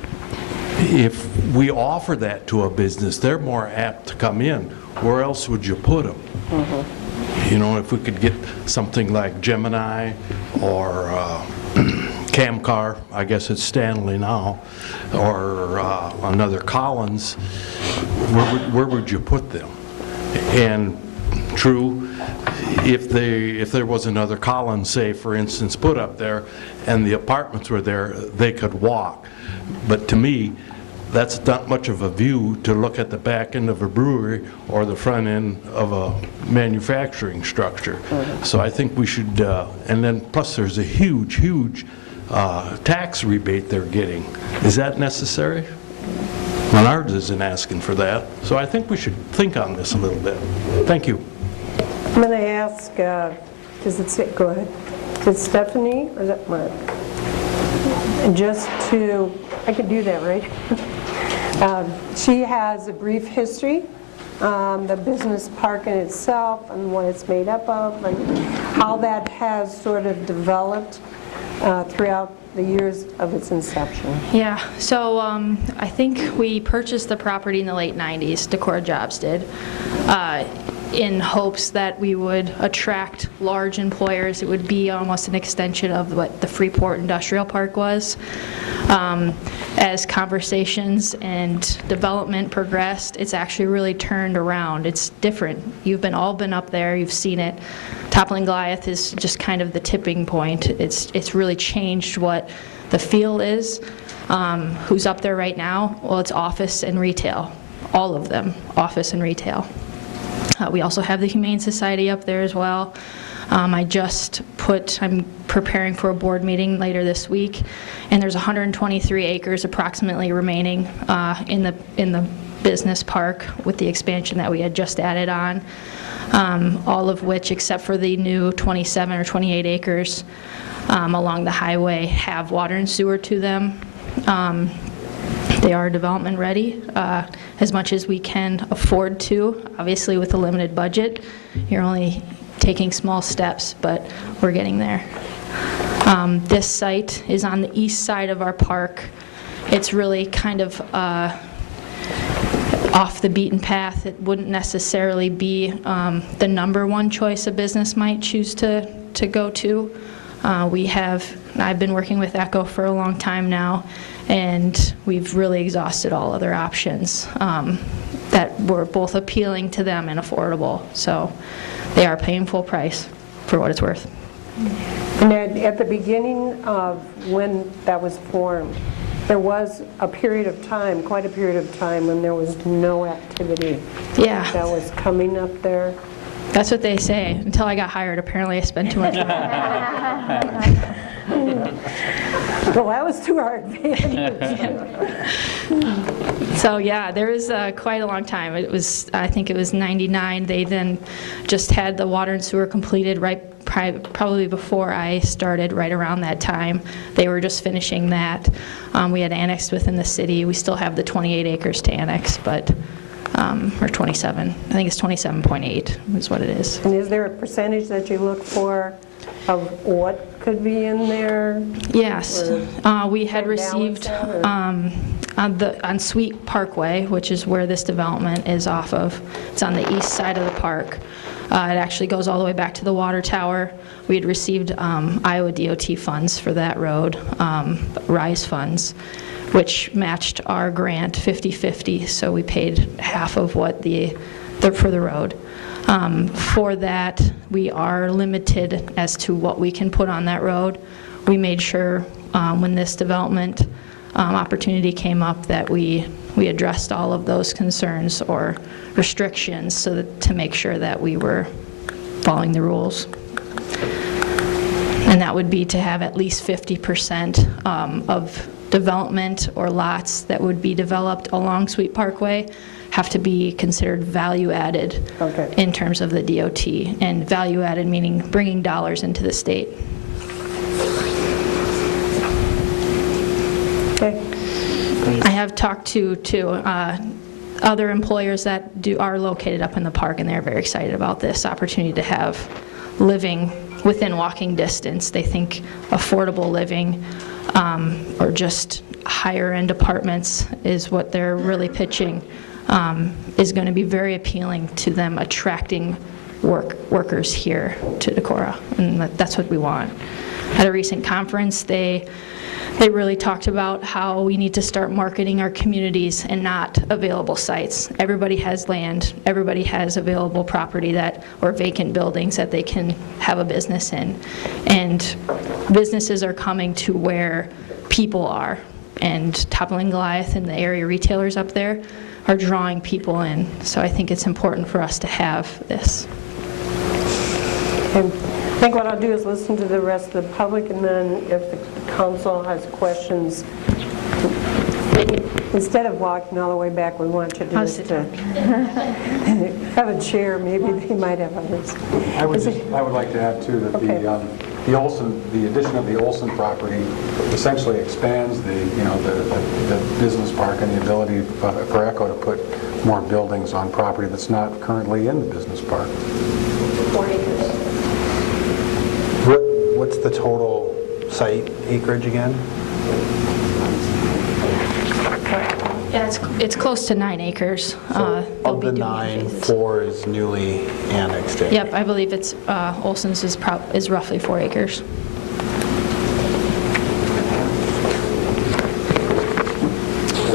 if we offer that to a business, they're more apt to come in. Where else would you put them? You know, if we could get something like Gemini or Camcar, I guess it's Stanley now, or another Collins, where would you put them? And true, if there was another Collins, say, for instance, put up there, and the apartments were there, they could walk. But to me, that's not much of a view to look at the back end of a brewery or the front end of a manufacturing structure. So I think we should, and then plus there's a huge tax rebate they're getting. Is that necessary? Menards isn't asking for that. So I think we should think on this a little bit. Thank you. I'm going to ask, go ahead. Is it Stephanie or is that Mark? Just to, I could do that, right? She has a brief history, the business park in itself and what it's made up of and how that has sort of developed throughout the years of its inception. Yeah, so I think we purchased the property in the late 90s, Decorah Jobs did, in hopes that we would attract large employers. It would be almost an extension of what the Freeport Industrial Park was. As conversations and development progressed, it's actually really turned around. It's different. You've all been up there, you've seen it. Toppling Goliath is just kind of the tipping point. It's really changed what the feel is. Who's up there right now? Well, it's office and retail. All of them, office and retail. We also have the Humane Society up there as well. I'm preparing for a board meeting later this week, and there's 123 acres approximately remaining in the business park with the expansion that we had just added on. All of which, except for the new 27 or 28 acres along the highway, have water and sewer to them. They are development ready as much as we can afford to. Obviously, with a limited budget, you're only taking small steps, but we're getting there. This site is on the east side of our park. It's really kind of off the beaten path. It wouldn't necessarily be the number one choice a business might choose to go to. I've been working with ECHO for a long time now, and we've really exhausted all other options that were both appealing to them and affordable. So they are paying full price for what it's worth. And at the beginning of when that was formed, there was a period of time, quite a period of time, when there was no activity. Yeah. That was coming up there. That's what they say. Until I got hired, apparently I spent too much time. Well, that was to our advantage. So yeah, there was quite a long time. I think it was 99. They then just had the water and sewer completed probably before I started, right around that time. They were just finishing that. We had annexed within the city. We still have the 28 acres to annex, but or 27. I think it's 27.8 is what it is. And is there a percentage that you look for of what could be in there? Yes. We had received on Sweet Parkway, which is where this development is off of. It's on the east side of the park. It actually goes all the way back to the water tower. We had received Iowa DOT funds for that road, RISE funds, which matched our grant 50-50, so we paid half of what for the road. For that, we are limited as to what we can put on that road. We made sure when this development opportunity came up, that we addressed all of those concerns or restrictions so that, to make sure that we were following the rules. And that would be to have at least 50% of development or lots that would be developed along Sweet Parkway have to be considered value-added in terms of the DOT. And value-added meaning bringing dollars into the state. Okay. I have talked to other employers that are located up in the park, and they're very excited about this opportunity to have living within walking distance. They think affordable living or just higher-end apartments is what they're really pitching, is going to be very appealing to them, attracting workers here to Decorah, and that's what we want. At a recent conference, they really talked about how we need to start marketing our communities and not available sites. Everybody has land, everybody has available property or vacant buildings that they can have a business in. And businesses are coming to where people are. And Toppling Goliath and the area retailers up there are drawing people in. So I think it's important for us to have this. I think what I'll do is listen to the rest of the public, and then if the council has questions, instead of walking all the way back, we want you to just have a chair. Maybe they might have others. I would like to add, too, that the addition of the Olson property essentially expands the business park and the ability for ECHO to put more buildings on property that's not currently in the business park. 4 acres. What's the total site acreage again? Yeah, it's close to 9 acres. Of the 9, 4 is newly annexed in. Yep, I believe it's Olson's is roughly 4 acres.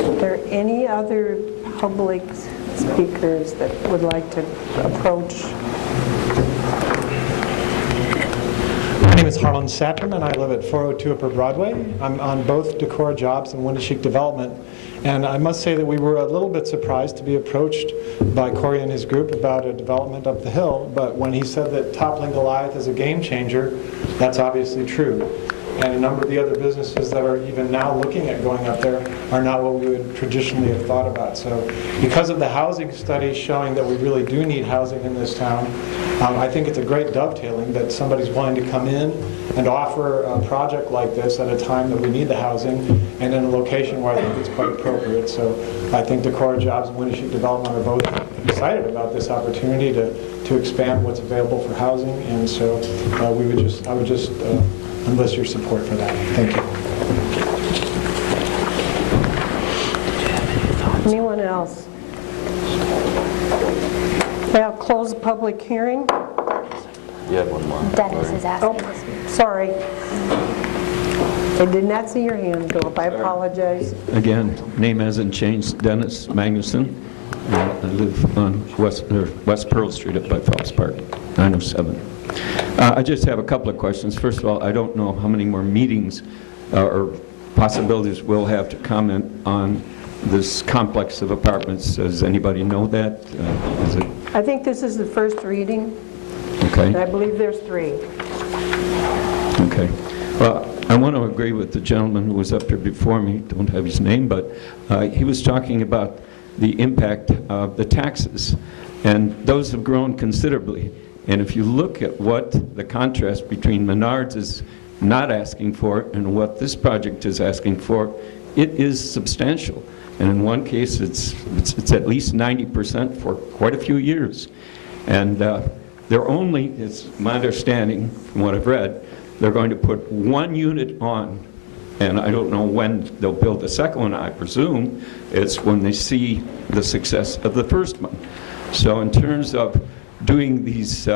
Are there any other public speakers that would like to approach? My name is Harlan Saturn, and I live at 402 Upper Broadway. I'm on both Decorah Jobs and Winneshiek Development. And I must say that we were a little bit surprised to be approached by Corey and his group about a development up the hill. But when he said that Toppling Goliath is a game changer, that's obviously true. And a number of the other businesses that are even now looking at going up there are not what we would traditionally have thought about. So because of the housing studies showing that we really do need housing in this town, I think it's a great dovetailing that somebody's willing to come in and offer a project like this at a time that we need the housing and in a location where I think it's quite appropriate. So I think Decorah Jobs and Winneshiek Development are both excited about this opportunity to expand what's available for housing. And so I would just enlist your support for that. Thank you. Anyone else? Okay, I'll close the public hearing. You had one more. Dennis is asking. Oh, sorry. I did not see your hand go up. I apologize. Again, name hasn't changed, Dennis Magnuson. I live on West Pearl Street up by Phelps Park, 907. I just have a couple of questions. First of all, I don't know how many more meetings or possibilities we'll have to comment on this complex of apartments. Does anybody know that? I think this is the first reading. Okay. And I believe there's 3. Okay. Well, I want to agree with the gentleman who was up here before me, don't have his name, but he was talking about the impact of the taxes, and those have grown considerably. And if you look at what the contrast between Menards is not asking for and what this project is asking for, it is substantial. And in one case, it's at least 90% for quite a few years. And they're only, it's my understanding from what I've read, they're going to put 1 unit on. And I don't know when they'll build the second one. I presume it's when they see the success of the first one. So in terms of doing these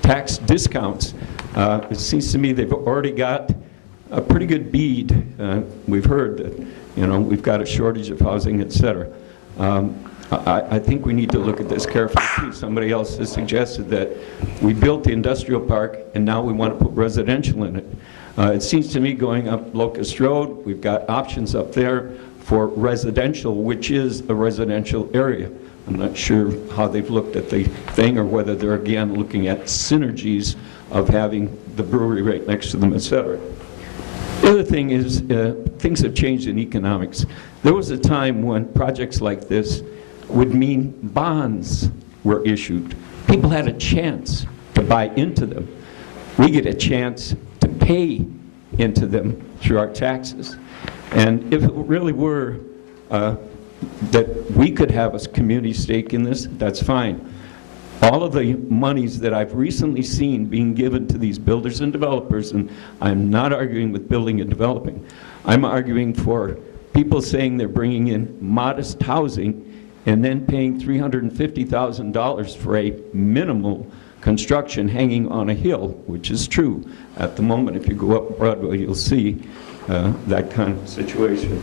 tax discounts, it seems to me they've already got a pretty good bead. We've heard that, we've got a shortage of housing, et cetera. I think we need to look at this carefully too. Somebody else has suggested that we built the industrial park and now we want to put residential in it. It seems to me going up Locust Road, we've got options up there for residential, which is a residential area. I'm not sure how they've looked at the thing or whether they're again looking at synergies of having the brewery right next to them, et cetera. The other thing is things have changed in economics. There was a time when projects like this would mean bonds were issued. People had a chance to buy into them. We get a chance to pay into them through our taxes. And if it really were that we could have a community stake in this, that's fine. All of the monies that I've recently seen being given to these builders and developers, and I'm not arguing with building and developing, I'm arguing for people saying they're bringing in modest housing and then paying $350,000 for a minimal construction hanging on a hill, which is true. At the moment, if you go up Broadway, you'll see that kind of situation.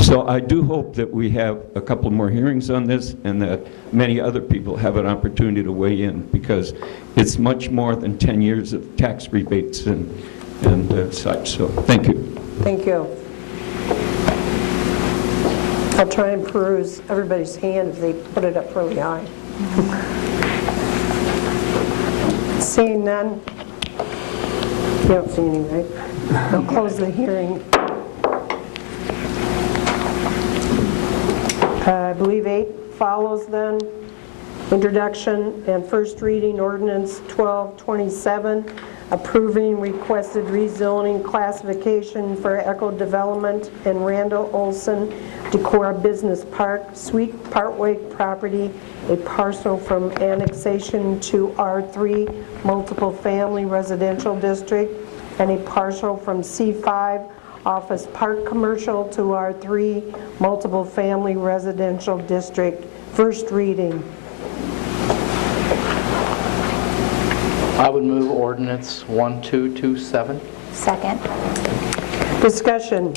So I do hope that we have a couple more hearings on this and that many other people have an opportunity to weigh in, because it's much more than 10 years of tax rebates and such. So thank you. Thank you. I'll try and peruse everybody's hand if they put it up really high. Seeing none, you don't see any, right? I'll close the hearing. I believe 8 follows then. Introduction and first reading ordinance 1227, approving requested rezoning classification for Echo Development and Randall Olson Decorah Business Park, Sweet Partway property, a parcel from annexation to R3 multiple family residential district, and a parcel from C5 office park commercial to R3 multiple family residential district. First reading. I would move ordinance 1227. Second. Discussion.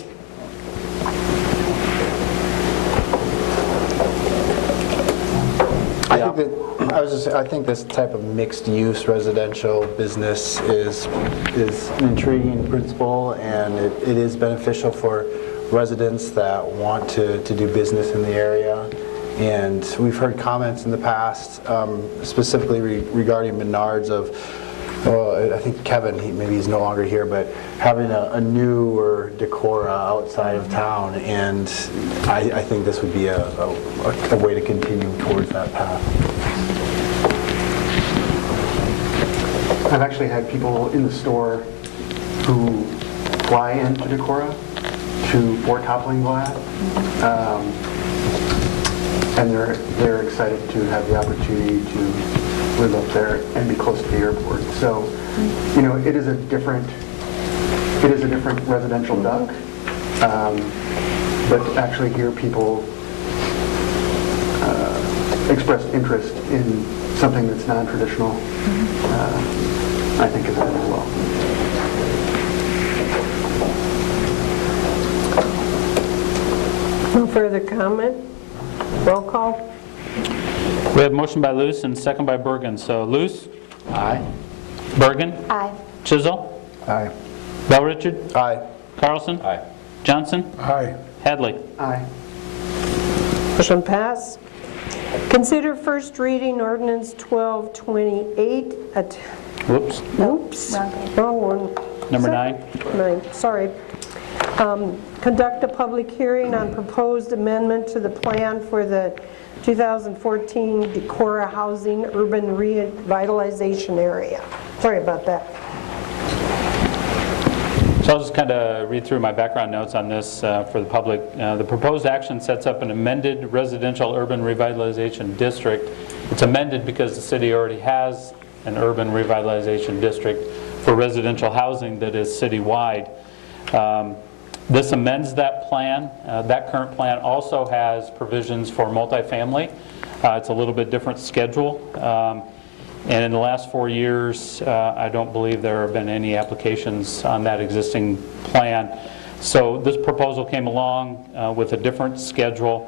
I think this type of mixed-use residential business is an intriguing principle, and it is beneficial for residents that want to do business in the area. And we've heard comments in the past, specifically regarding Menards of, well, I think Kevin, maybe he's no longer here, but having a newer Decorah outside of town, and I think this would be a way to continue towards that path. I've actually had people in the store who fly into Decorah to Fort Toppling Glad, and they're excited to have the opportunity to live up there and be close to the airport. So, you know, it is a different residential duck, but to actually hear people express interest in something that's non-traditional, I think is good as well. No further comment? Roll call. We have motion by Luce and second by Bergen. So Luce? Aye. Bergen? Aye. Chisel? Aye. Bell Richard? Aye. Carlson? Aye. Johnson? Aye. Hadley? Aye. Motion pass. Consider first reading ordinance 1228. Whoops. Oops, Wrong page. wrong one. Number 9? 9, sorry. Conduct a public hearing on proposed amendment to the plan for the 2014 Decorah Housing Urban Revitalization Area. Sorry about that. So I'll just kind of read through my background notes on this for the public. The proposed action sets up an amended residential urban revitalization district. It's amended because the city already has an urban revitalization district for residential housing that is citywide. This amends that plan. That current plan also has provisions for multifamily. It's a little bit different schedule. And in the last 4 years, I don't believe there have been any applications on that existing plan. So this proposal came along with a different schedule.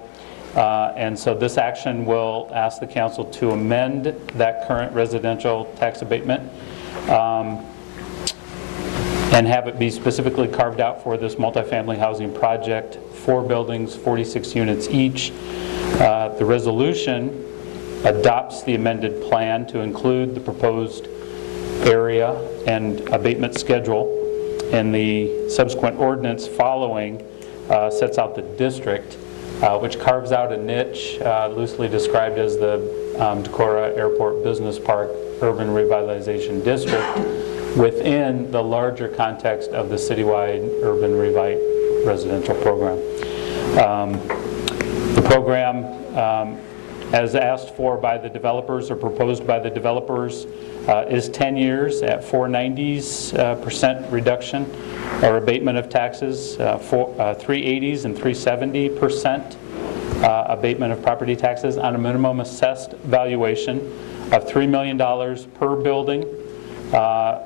And so this action will ask the council to amend that current residential tax abatement and have it be specifically carved out for this multifamily housing project, 4 buildings, 46 units each. The resolution adopts the amended plan to include the proposed area and abatement schedule, and the subsequent ordinance following sets out the district, which carves out a niche loosely described as the Decorah Airport Business Park Urban Revitalization District within the larger context of the citywide urban residential program. The program, as asked for by the developers or proposed by the developers, is 10 years at 490% reduction or abatement of taxes, 380s and 370% abatement of property taxes on a minimum assessed valuation of $3 million per building.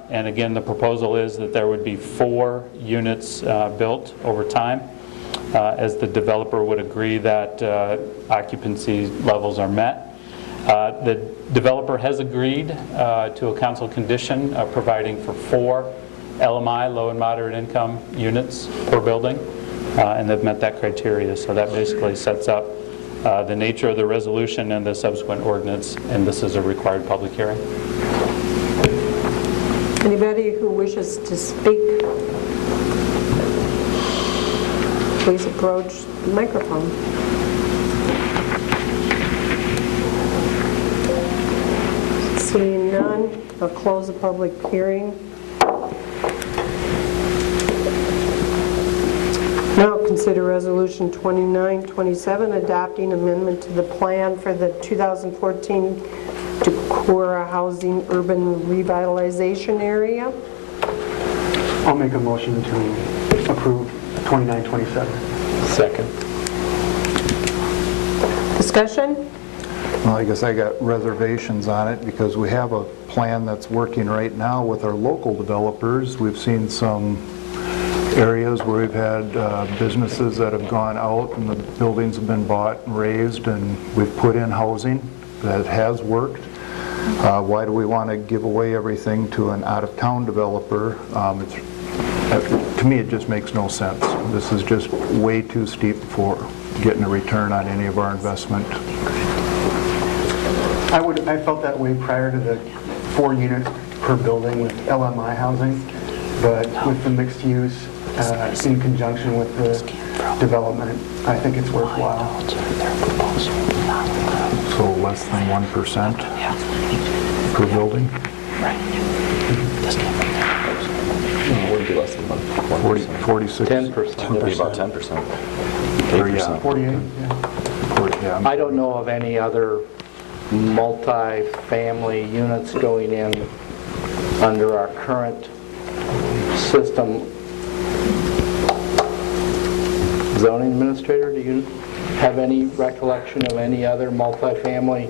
And again, the proposal is that there would be 4 units built over time, as the developer would agree that occupancy levels are met. The developer has agreed to a council condition providing for 4 LMI, low and moderate income units per building, and they've met that criteria. So that basically sets up the nature of the resolution and the subsequent ordinance, and this is a required public hearing. Anybody who wishes to speak, please approach the microphone. Seeing none, I'll close the public hearing. Now consider Resolution 2927, adopting amendment to the plan for the 2014 Decorah Housing Urban Revitalization Area. I'll make a motion to approve 2927. Second. Discussion? Well, I guess I got reservations on it because we have a plan that's working right now with our local developers. We've seen some areas where we've had businesses that have gone out and the buildings have been bought and raised, and we've put in housing that has worked. Why do we want to give away everything to an out-of-town developer? To me, it just makes no sense. This is just way too steep for getting a return on any of our investment. I felt that way prior to the 4 units per building with LMI housing, but with the mixed use in conjunction with the development, I think it's worthwhile. So less than 1% per building? Right. No, it wouldn't be less than 1%. 46? 10%. It would be about 10%. 8%. 48, yeah. I don't know of any other multi-family units going in under our current system. Zoning administrator, do you have any recollection of any other multi-family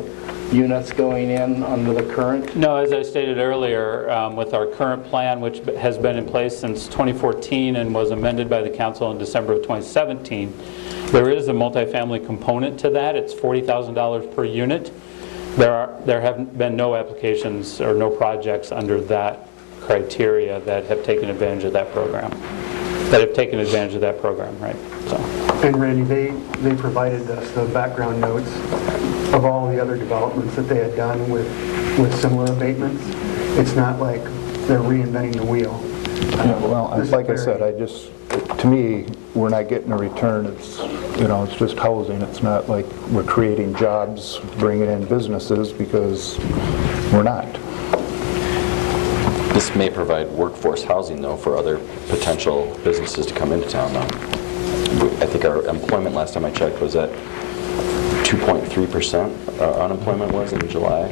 units going in under the current? No, as I stated earlier, with our current plan, which has been in place since 2014 and was amended by the council in December of 2017, there is a multifamily component to that. It's $40,000 per unit. There have been no applications or no projects under that criteria that have taken advantage of that program. Right? So. And Randy, they provided us the background notes of all the other developments that they had done with similar abatements. It's not like they're reinventing the wheel. Yeah, well, like I said, to me, we're not getting a return. It's just housing. It's not like we're creating jobs, bringing in businesses, because we're not. This may provide workforce housing, though, for other potential businesses to come into town, though. I think our employment, last time I checked, was at 2.3%. Our unemployment was in July.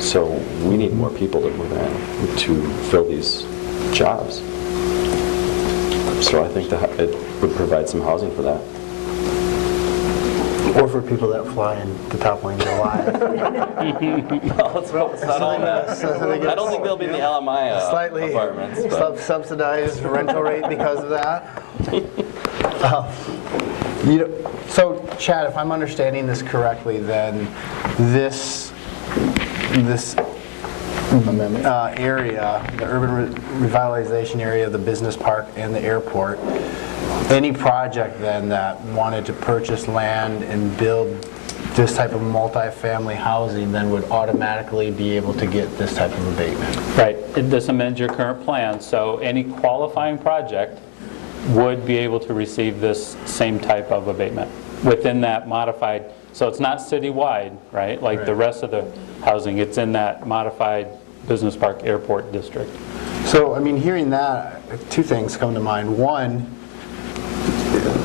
So we need more people to move in to fill these jobs. So I think that it would provide some housing for that. Or for people that fly in the top lanes alive. No, let's hope it's not all that. I don't think they'll be in the LMI slightly apartments. Subsidized rental rate because of that. So, Chad, if I'm understanding this correctly, then this area, the urban revitalization area, the business park and the airport, any project then that wanted to purchase land and build this type of multifamily housing then would automatically be able to get this type of abatement. Right. This amends your current plan, so any qualifying project would be able to receive this same type of abatement within that modified, so it's not citywide, right? Like the rest of the housing, it's in that modified business park airport district. So, I mean, hearing that, two things come to mind. One,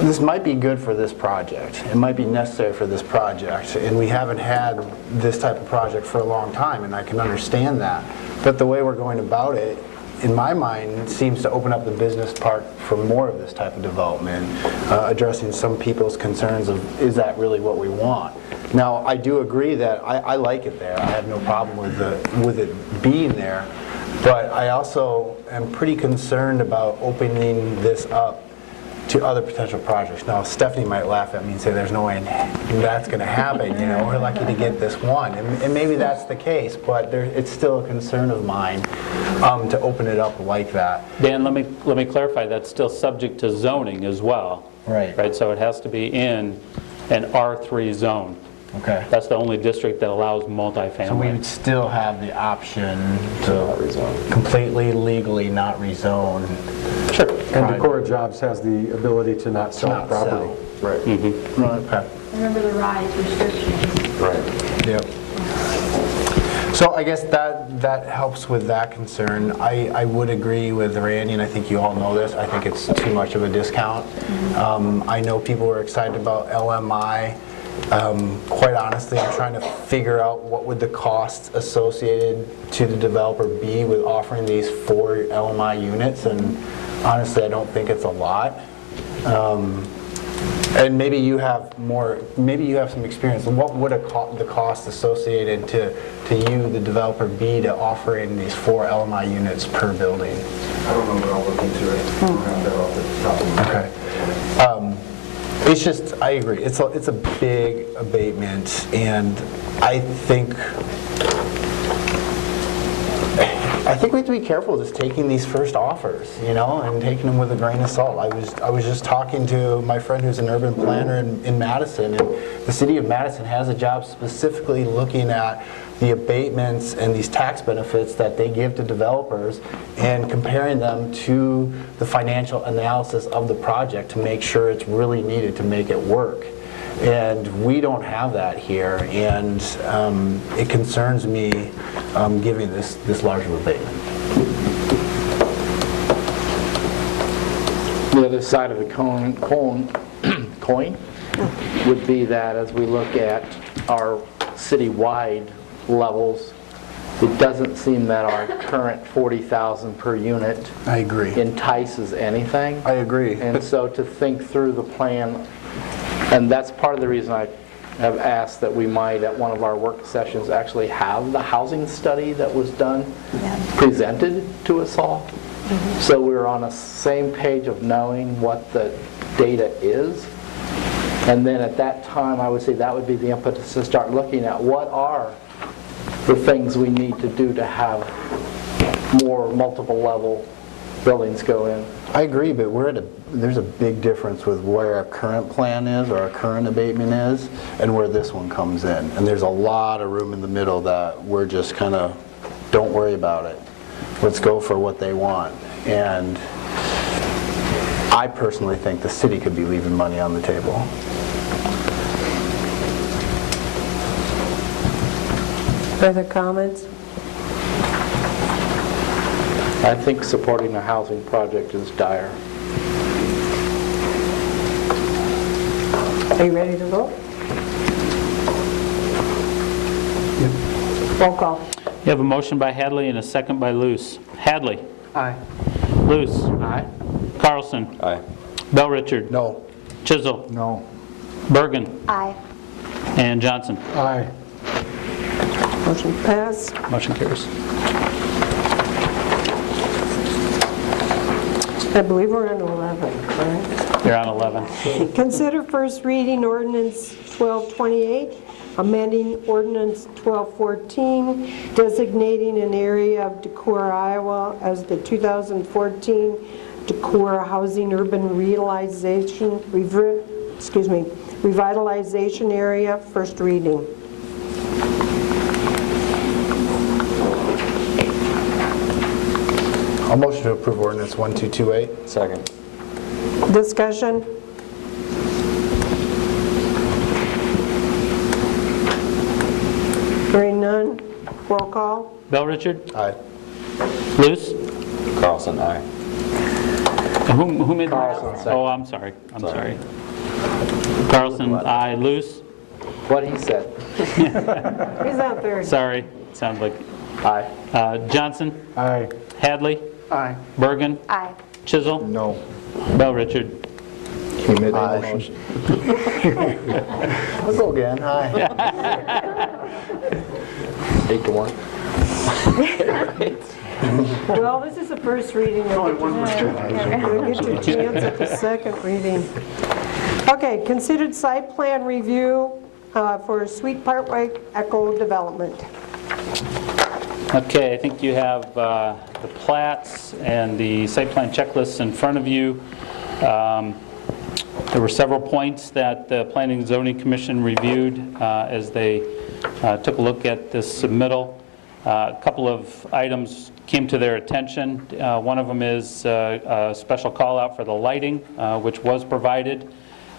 this might be good for this project. It might be necessary for this project, and we haven't had this type of project for a long time, and I can understand that. But the way we're going about it, in my mind, seems to open up the business park for more of this type of development, addressing some people's concerns of, is that really what we want? Now, I do agree that I like it there. I have no problem with it being there, but I also am pretty concerned about opening this up to other potential projects. Now, Stephanie might laugh at me and say there's no way that's going to happen. You know, we're lucky to get this one, and maybe that's the case. But it's still a concern of mine to open it up like that. Dan, let me clarify. That's still subject to zoning as well. Right. Right. So it has to be in an R3 zone. Okay. That's the only district that allows multifamily. So we would still have the option to completely legally not rezone. Sure. And Decorah Jobs has the ability to not sell property. Right. Okay. Remember the rise restrictions. Right. Yep. So I guess that helps with that concern. I would agree with Randy, and I think you all know this. I think it's too much of a discount. I know people were excited about LMI. Quite honestly, I'm trying to figure out what would the costs associated to the developer be with offering these 4 LMI units, and honestly, I don't think it's a lot. And maybe you have some experience. What would the cost associated to you, the developer, be to offering these 4 LMI units per building? I don't know, but I'll look into it. I don't have that off the top of my head. Okay. It's just, I agree, it's a big abatement, and I think we have to be careful just taking these first offers, you know, and taking them with a grain of salt. I was just talking to my friend who's an urban planner in Madison, and the city of Madison has a job specifically looking at the abatements and these tax benefits that they give to developers and comparing them to the financial analysis of the project to make sure it's really needed to make it work. And we don't have that here, and it concerns me giving this large of abatement. The other side of the coin would be that as we look at our citywide levels, it doesn't seem that our current 40,000 per unit entices anything. I agree. And so to think through the plan, and that's part of the reason I have asked that we might at one of our work sessions actually have the housing study that was done presented to us all. So we're on the same page of knowing what the data is. And then at that time, I would say that would be the impetus to start looking at what are the things we need to do to have more multiple level buildings go in. I agree, but there's a big difference with where our current plan is, or our current abatement is, and where this one comes in. And there's a lot of room in the middle that we're just kind of, don't worry about it. Let's go for what they want. And I personally think the city could be leaving money on the table. Further comments? I think supporting a housing project is dire. Are you ready to vote? Roll call. You have a motion by Hadley and a second by Luce. Hadley. Aye. Luce. Aye. Carlson. Aye. Bell Richard. No. Chisel. No. Bergen. Aye. And Johnson. Aye. Motion passed. Motion carries. I believe we're on 11, correct? You're on 11. Consider first reading ordinance 1228, amending ordinance 1214, designating an area of Decorah, Iowa as the 2014 Decorah Housing Urban Revitalization Area, first reading. I'll motion to approve ordinance 1228. Second. Discussion? Hearing none, roll call. Bell Richard? Aye. Luce? Carlson, aye. Who made that? Oh, I'm sorry. I'm sorry. Carlson, aye. Luce? What he said. He's out there. Sorry. Sounds like. Aye. Johnson? Aye. Hadley? Aye. Bergen? Aye. Chisel? No. Bell Richard? He made the motion. I'll go again. Aye. 8-1. Well, this is the first reading. You'll get your chance at the second reading. Okay, considered site plan review for Sweet Parkway Echo Development. Okay, I think you have the plats and the site plan checklists in front of you. There were several points that the Planning and Zoning Commission reviewed as they took a look at this submittal. A couple of items came to their attention. One of them is a special call out for the lighting, which was provided.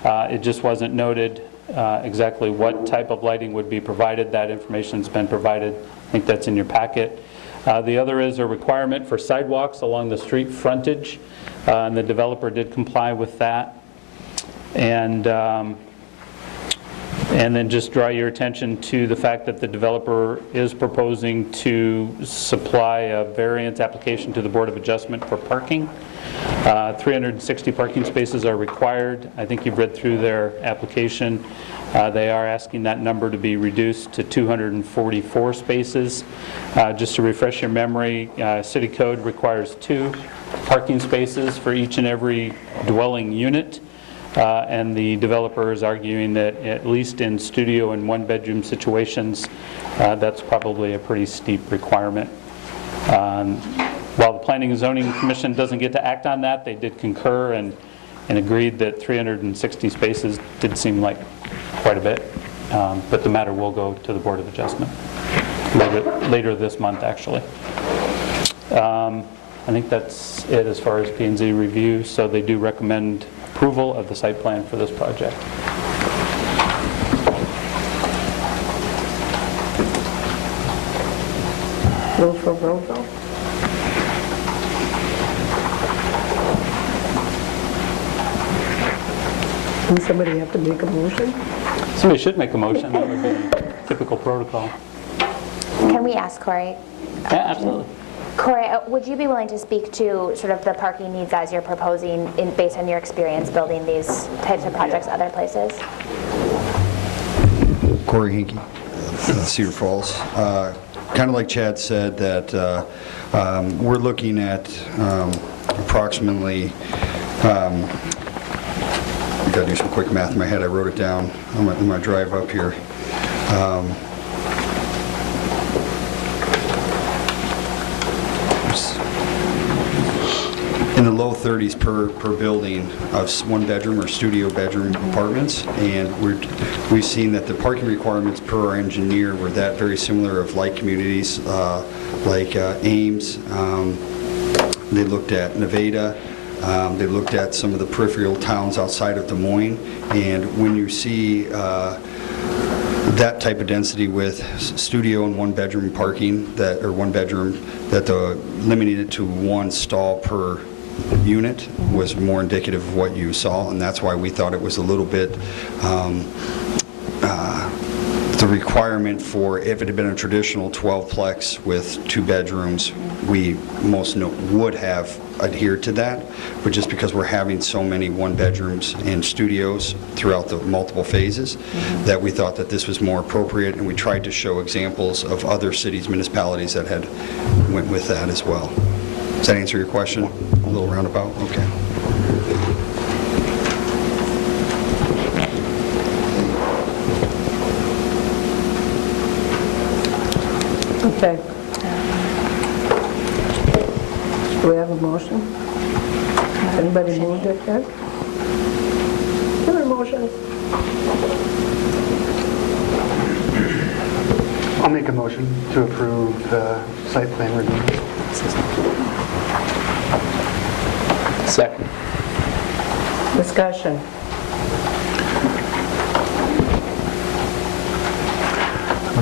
It just wasn't noted exactly what type of lighting would be provided. That information's been provided. I think that's in your packet. The other is a requirement for sidewalks along the street frontage, and the developer did comply with that. And then just draw your attention to the fact that the developer is proposing to supply a variance application to the Board of Adjustment for parking. 360 parking spaces are required. I think you've read through their application. They are asking that number to be reduced to 244 spaces. Just to refresh your memory, City Code requires 2 parking spaces for each and every dwelling unit. And the developer is arguing that at least in studio and one-bedroom situations, that's probably a pretty steep requirement. While the Planning and Zoning Commission doesn't get to act on that, they did concur and agreed that 360 spaces did seem like quite a bit. But the matter will go to the Board of Adjustment later this month, actually. I think that's it as far as P&Z review, so they do recommend approval of the site plan for this project. Roll for roll call. Does somebody have to make a motion? Somebody should make a motion. That would be typical protocol. Can we ask Corey? Yeah, absolutely. Corey, would you be willing to speak to sort of the parking needs as you're proposing based on your experience building these types of projects other places? Corey Hinkie, Cedar Falls. Kind of like Chad said, that we're looking at approximately, I've got to do some quick math in my head. I wrote it down on my drive up here. In the low 30s per building of one-bedroom or studio bedroom apartments, and we've seen that the parking requirements per our engineer were that very similar of like communities like Ames. They looked at Nevada. They looked at some of the peripheral towns outside of Des Moines, and when you see that type of density with studio and one-bedroom parking, limiting it to one stall per unit was more indicative of what you saw, and that's why we thought it was a little bit the requirement for, if it had been a traditional 12-plex with 2 bedrooms, we would have adhered to that, but just because we're having so many one-bedrooms and studios throughout the multiple phases, that we thought that this was more appropriate, and we tried to show examples of other cities, municipalities that had went with that as well. Does that answer your question? A little roundabout? Okay. Do we have a motion? Anybody moved it yet? Give her a motion. I'll make a motion to approve the site plan review. Second. Discussion.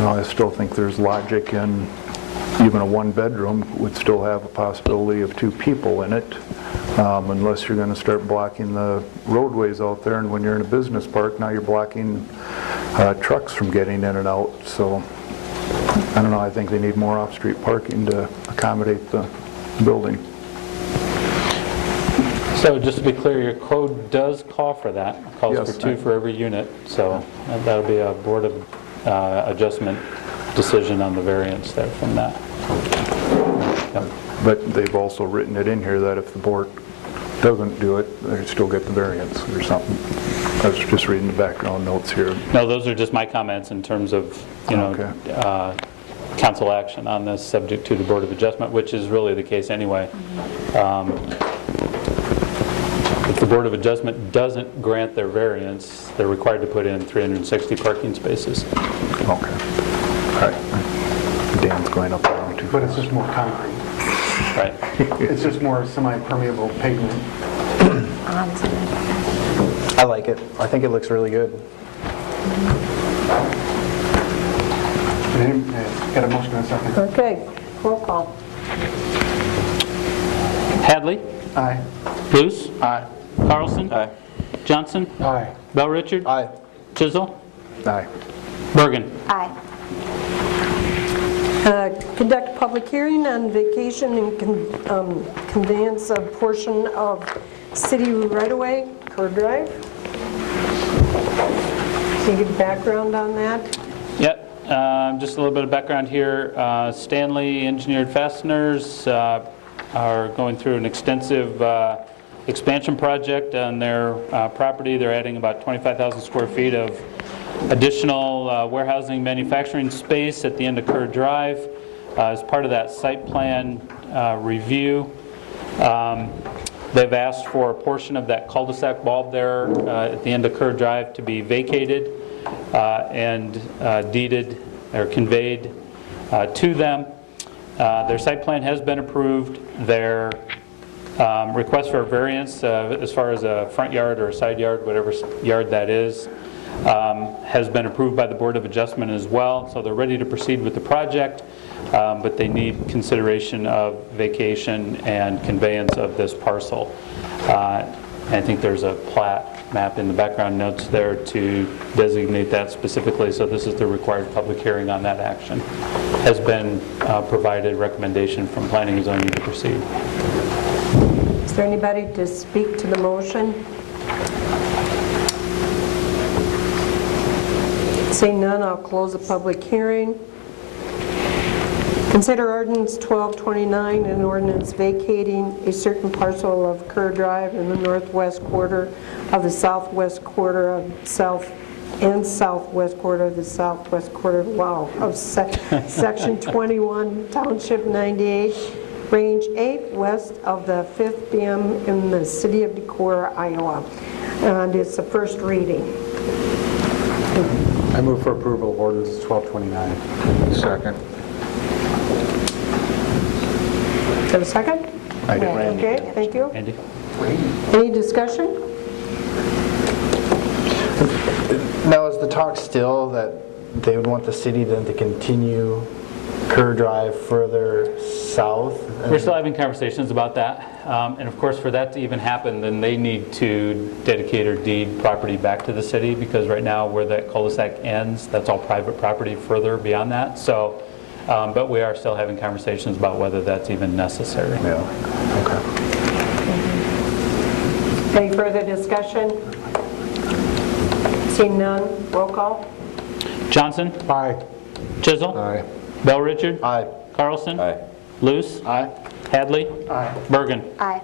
I still think there's logic in even a one-bedroom would still have a possibility of 2 people in it, unless you're going to start blocking the roadways out there, and when you're in a business park, now you're blocking trucks from getting in and out. So, I don't know, I think they need more off-street parking to accommodate the building. So just to be clear, your code does call for that. It calls Yes, for 2 for every unit, so that'll be a Board of Adjustment decision on the variance there from that. Yep. But they've also written it in here that if the board doesn't do it, they still get the variance or something. I was just reading the background notes here. No, those are just my comments in terms of, council action on this, subject to the Board of Adjustment, which is really the case anyway. If the Board of Adjustment doesn't grant their variance, they're required to put in 360 parking spaces. Okay. All right. Dan's going up around too. But it's just more concrete. Right. It's just more semi-permeable pavement. I like it. I think it looks really good. Got a motion and a second. Okay, roll call. Hadley? Aye. Luce? Aye. Carlson? Aye. Johnson? Aye. Bell Richard? Aye. Chisel? Aye. Bergen? Aye. Conduct public hearing on vacation and conveyance of portion of city right-of-way, Kerr Drive. Can you give background on that? Yep. Just a little bit of background here. Stanley Engineered Fasteners are going through an extensive expansion project on their property. They're adding about 25,000 square feet of additional warehousing manufacturing space at the end of Kerr Drive. As part of that site plan review, they've asked for a portion of that cul-de-sac bulb there at the end of Kerr Drive to be vacated and deeded or conveyed to them. Their site plan has been approved. Their request for a variance as far as a front yard or a side yard, whatever yard that is, has been approved by the Board of Adjustment as well. So they're ready to proceed with the project, but they need consideration of vacation and conveyance of this parcel. I think there's a plat map in the background notes there to designate that specifically, so this is the required public hearing on that action. Has been provided recommendation from Planning and Zoning to proceed. Is there anybody to speak to the motion? Seeing none, I'll close the public hearing. Consider ordinance 1229, an ordinance vacating a certain parcel of Kerr Drive in the northwest quarter of the southwest quarter of southwest quarter of the southwest quarter, of section 21, township 98, range 8, west of the 5th PM in the city of Decorah, Iowa. And it's the first reading. I move for approval of ordinance 1229. Second. Have a second? I did. Okay, thank you. Andy? Any discussion? Now, is the talk still that they would want the city then to continue Kerr Drive further south? We're still having conversations about that. And of course, for that to even happen, then they need to dedicate or deed property back to the city, because right now where that cul-de-sac ends, that's all private property further beyond that. So, but we are still having conversations about whether that's even necessary. Yeah. Okay. Any further discussion? Seeing none, roll call. Johnson? Aye. Chisel? Aye. Bell Richard? Aye. Carlson? Aye. Luce? Aye. Hadley? Aye. Bergen? Aye.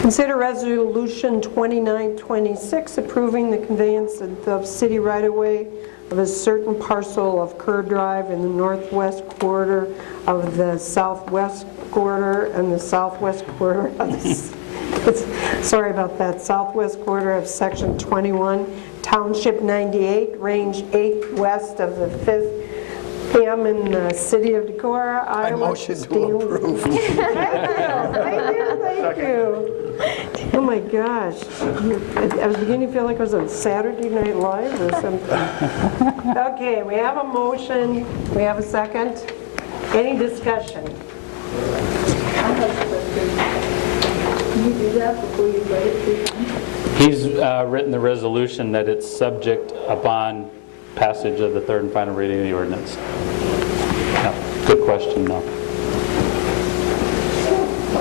Consider Resolution 2926 approving the conveyance of city right-of-way of a certain parcel of Kerr Drive in the northwest quarter of the southwest quarter and the southwest quarter of the, sorry about that, southwest quarter of Section 21, Township 98, Range 8 west of the 5th PM in the city of Decorah, Iowa. motion to approve. Thank you. Oh my gosh. I was beginning to feel like I was on Saturday Night Live or something. Okay, we have a motion. We have a second. Any discussion? Can you do that before you write it? He's written the resolution that it's subject upon passage of the third and final reading of the ordinance. Yeah, good question, though.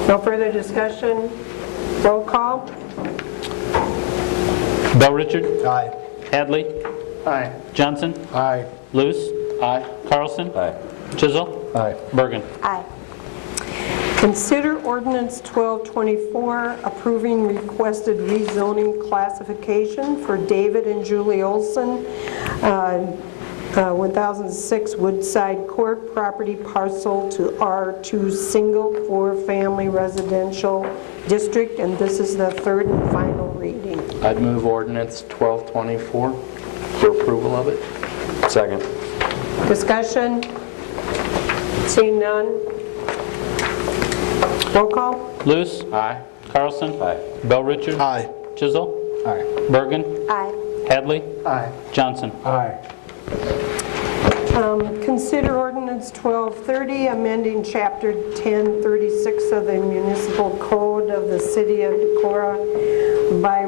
No further discussion? Roll call? Bell Richard? Aye. Hadley? Aye. Johnson? Aye. Luce? Aye. Carlson? Aye. Chisel? Aye. Bergen? Aye. Consider ordinance 1224 approving requested rezoning classification for David and Julie Olson, 1006 Woodside Court property parcel to R2 single 4-family residential district, and this is the third and final reading. I'd move ordinance 1224 for approval of it. Second. Discussion? Seeing none? Roll call? Luce? Aye. Carlson? Aye. Bell Richard? Aye. Chisel? Aye. Bergen? Aye. Hadley? Aye. Johnson? Aye. Consider ordinance 1230, amending chapter 1036 of the municipal code of the city of Decorah by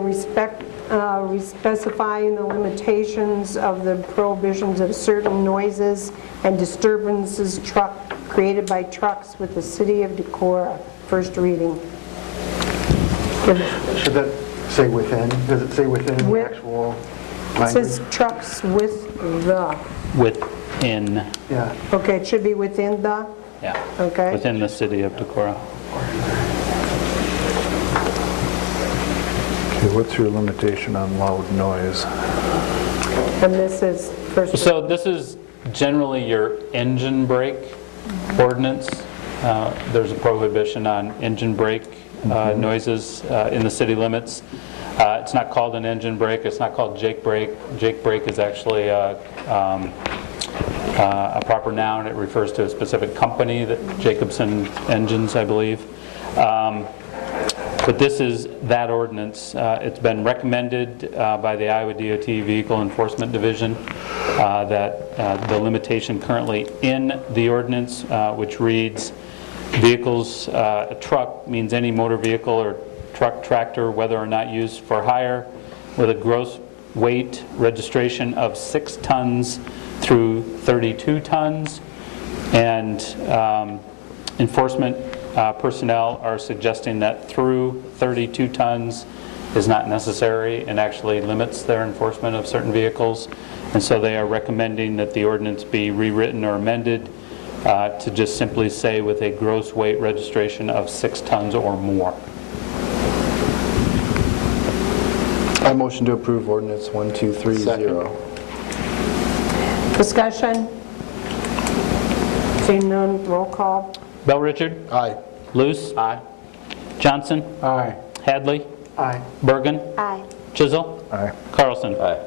specifying the limitations of the prohibitions of certain noises and disturbances created by trucks with the city of Decorah. First reading. Should that say within? Does it say within the actual It language? says trucks with the. Within, Yeah. Okay, it should be within the. yeah, Okay. within the city of Decorah. Okay, what's your limitation on loud noise? And this is first. So this is generally your engine brake ordinance. There's a prohibition on engine brake noises in the city limits. It's not called an engine brake. It's not called Jake brake. Jake brake is actually a proper noun. It refers to a specific company, that Jacobson Engines, I believe. But this is that ordinance. It's been recommended by the Iowa DOT Vehicle Enforcement Division that the limitation currently in the ordinance, which reads, vehicles, a truck means any motor vehicle or truck, tractor, whether or not used for hire, with a gross weight registration of 6 tons through 32 tons. And enforcement personnel are suggesting that through 32 tons is not necessary and actually limits their enforcement of certain vehicles. And so they are recommending that the ordinance be rewritten or amended to just simply say with a gross weight registration of 6 tons or more. I motion to approve ordinance 1230. Discussion? Seeing none, roll call. Bell Richard? Aye. Luce? Aye. Johnson? Aye. Hadley? Aye. Bergen? Aye. Chisel? Aye. Carlson? Aye.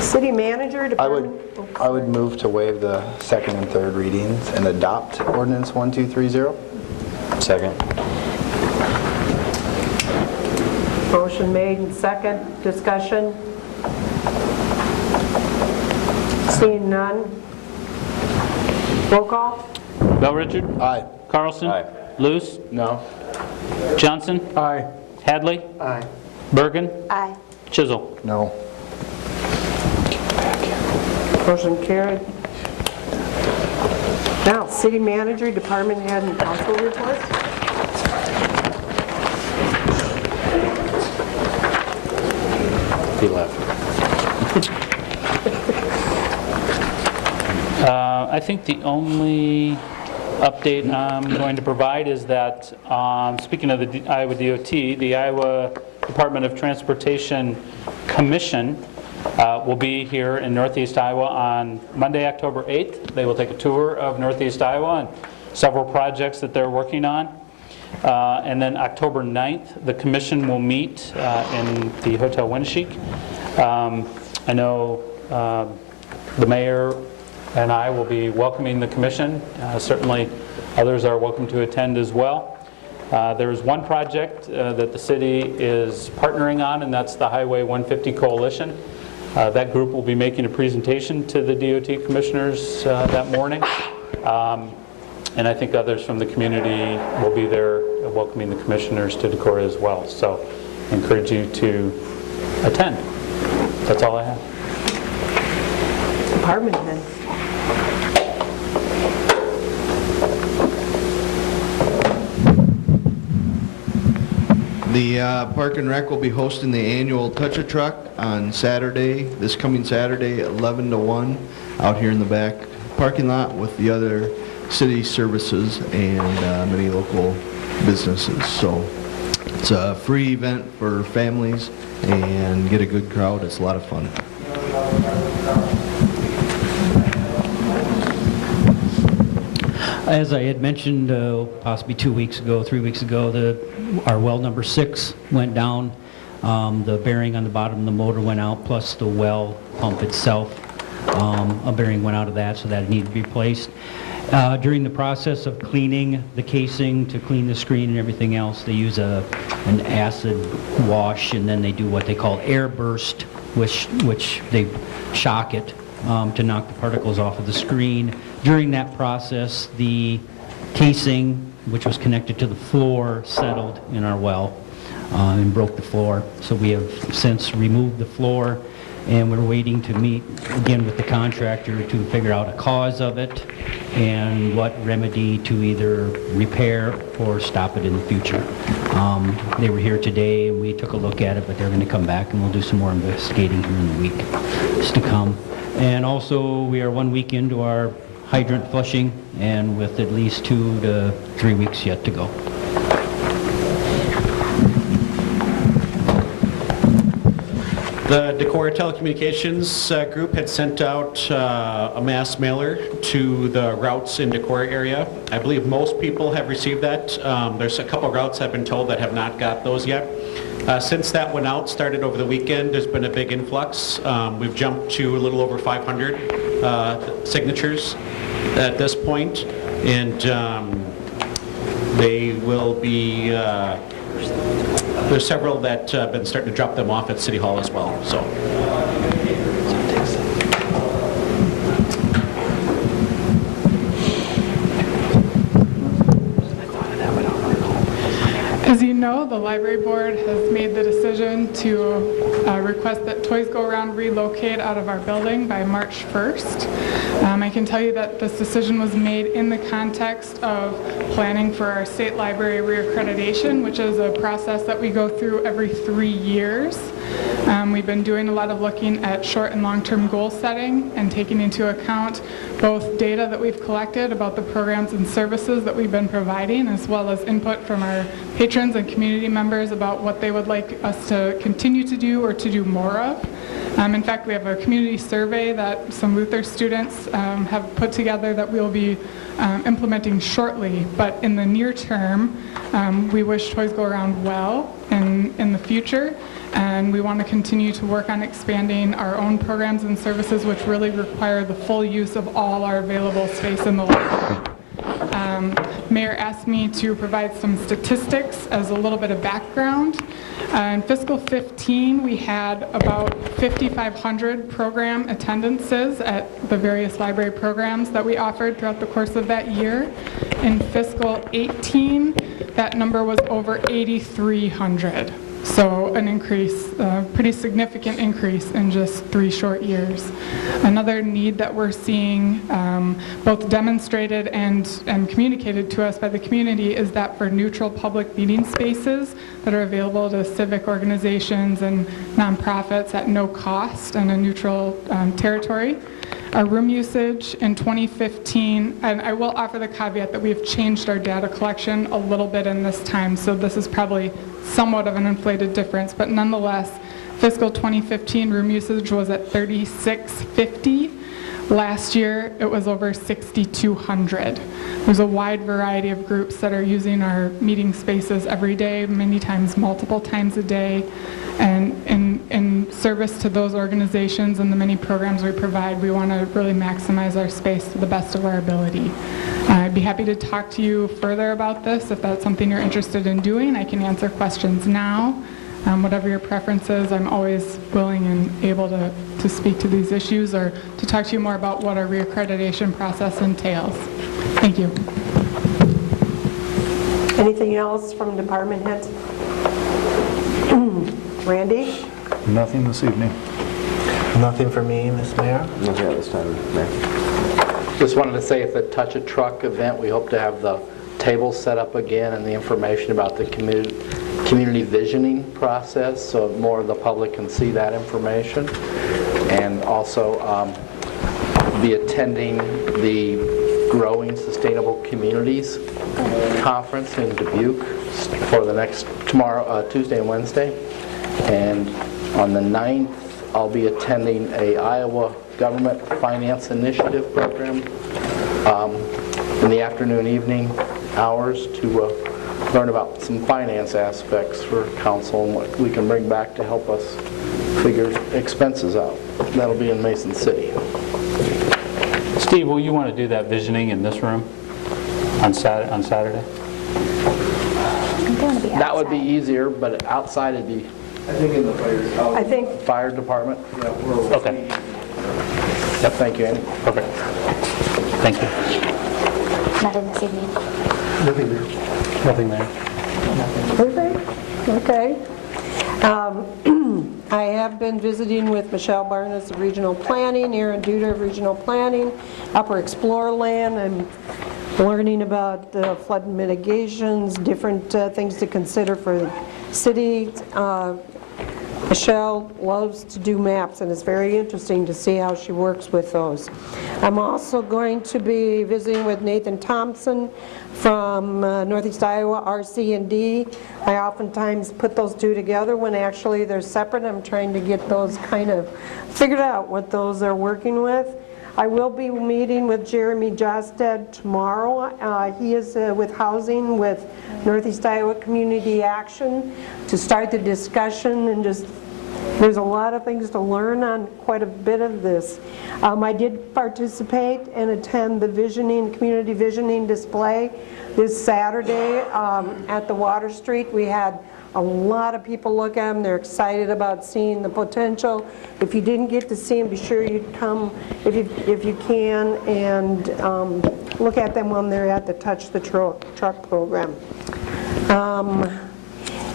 City manager, department. I would move to waive the second and third readings and adopt ordinance 1230. Second. Motion made and second. Discussion? Seeing none. Roll call. Bell Richard? Aye. Carlson? Aye. Luce? No. Johnson? Aye. Hadley? Aye. Bergen? Aye. Chisel? No. Motion carried. Now, city manager, department head, and council reports. He left. I think the only update I'm going to provide is that, speaking of the Iowa DOT, the Iowa Department of Transportation Commission will be here in Northeast Iowa on Monday, October 8th. They will take a tour of Northeast Iowa and several projects that they're working on. And then October 9th, the commission will meet in the Hotel Winneshiek. I know the mayor and I will be welcoming the commission. Certainly others are welcome to attend as well. There is one project that the city is partnering on, and that's the Highway 150 Coalition. That group will be making a presentation to the DOT commissioners that morning. And I think others from the community will be there welcoming the commissioners to Decorah as well. So I encourage you to attend. That's all I have. Department heads. The Park and Rec will be hosting the annual Touch-A-Truck on Saturday, this coming Saturday, 11 to 1, out here in the back parking lot with the other city services and many local businesses. So it's a free event for families and get a good crowd. It's a lot of fun. As I had mentioned possibly 2 weeks ago, 3 weeks ago, our well number 6 went down. The bearing on the bottom of the motor went out, plus the well pump itself. A bearing went out of that, so that needed to be replaced. During the process of cleaning the casing to clean the screen and everything else, they use an acid wash, and then they do what they call air burst, which they shock it to knock the particles off of the screen. During that process, the casing, which was connected to the floor, settled in our well and broke the floor. So we have since removed the floor, and we're waiting to meet again with the contractor to figure out a cause of it and what remedy to either repair or stop it in the future. They were here today and we took a look at it, but they're going to come back and we'll do some more investigating here in the weeks to come. And also we are 1 week into our hydrant flushing, and with at least 2 to 3 weeks yet to go. The Decorah Telecommunications Group had sent out a mass mailer to the routes in Decorah area. I believe most people have received that. There's a couple routes I've been told that have not got those yet. Since that went out, started over the weekend, there's been a big influx. We've jumped to a little over 500 signatures at this point, and they will be there's several that have been starting to drop them off at City Hall as well. So. As you know, the library board has made the decision to request that Toys Go Around relocate out of our building by March 1st. I can tell you that this decision was made in the context of planning for our state library reaccreditation, which is a process that we go through every 3 years. We've been doing a lot of looking at short and long-term goal setting and taking into account both data that we've collected about the programs and services that we've been providing, as well as input from our patrons and community members about what they would like us to continue to do or to do more of. In fact, we have a community survey that some Luther students have put together that we'll be implementing shortly. But in the near term, we wish Toys Go Around well in the future, and we want to continue to work on expanding our own programs and services, which really require the full use of all our available space in the library. Mayor asked me to provide some statistics as a little bit of background. In fiscal 15, we had about 5,500 program attendances at the various library programs that we offered throughout the course of that year. In fiscal 18, that number was over 8,300. So an increase, a pretty significant increase in just 3 short years. Another need that we're seeing, both demonstrated and communicated to us by the community, is that for neutral public meeting spaces that are available to civic organizations and nonprofits at no cost and a neutral territory. Our room usage in 2015, and I will offer the caveat that we've changed our data collection a little bit in this time, so this is probably somewhat of an inflated difference, but nonetheless, Fiscal 2015 room usage was at 3,650. Last year, it was over 6,200. There's a wide variety of groups that are using our meeting spaces every day, many times, multiple times a day. And in service to those organizations and the many programs we provide, we want to really maximize our space to the best of our ability. I'd be happy to talk to you further about this if that's something you're interested in doing. I can answer questions now. Whatever your preference is, I'm always willing and able to speak to these issues or to talk to you more about what our reaccreditation process entails. Thank you. Anything else from department heads? Randy? Nothing this evening. Nothing for me, Ms. Mayor. Nothing at this time, Mayor. Just wanted to say at the Touch a Truck event, we hope to have the tables set up again and the information about the community visioning process, so more of the public can see that information. And also be attending the Growing Sustainable Communities Conference in Dubuque for the next Tuesday and Wednesday. And on the 9th, I'll be attending a Iowa Government Finance Initiative program in the afternoon, evening hours to learn about some finance aspects for council and what we can bring back to help us figure expenses out. That'll be in Mason City. Steve, will you want to do that visioning in this room on Saturday? That would be easier, but outside it'd be, I think in the fire. I think fire department. Okay. Yep, thank you, Andy. Perfect. Thank you. Nothing this evening. Nothing there. Nothing there. Okay. I have been visiting with Michelle Barnes of Regional Planning, Aaron Duder of Regional Planning, Upper Explore Land. I'm learning about flood mitigations, different things to consider for the city. Michelle loves to do maps, and it's very interesting to see how she works with those. I'm also going to be visiting with Nathan Thompson from Northeast Iowa, RC&D. I oftentimes put those two together when actually they're separate. I'm trying to get those kind of figured out, what those are working with. I will be meeting with Jeremy Jostad tomorrow. He is with Housing with Northeast Iowa Community Action to start the discussion, and just there's a lot of things to learn on quite a bit of this. I did participate and attend the community visioning display this Saturday at the Water Street. We had a lot of people look at them. They're excited about seeing the potential. If you didn't get to see them, be sure you come if you can and look at them when they're at the Touch the Truck program.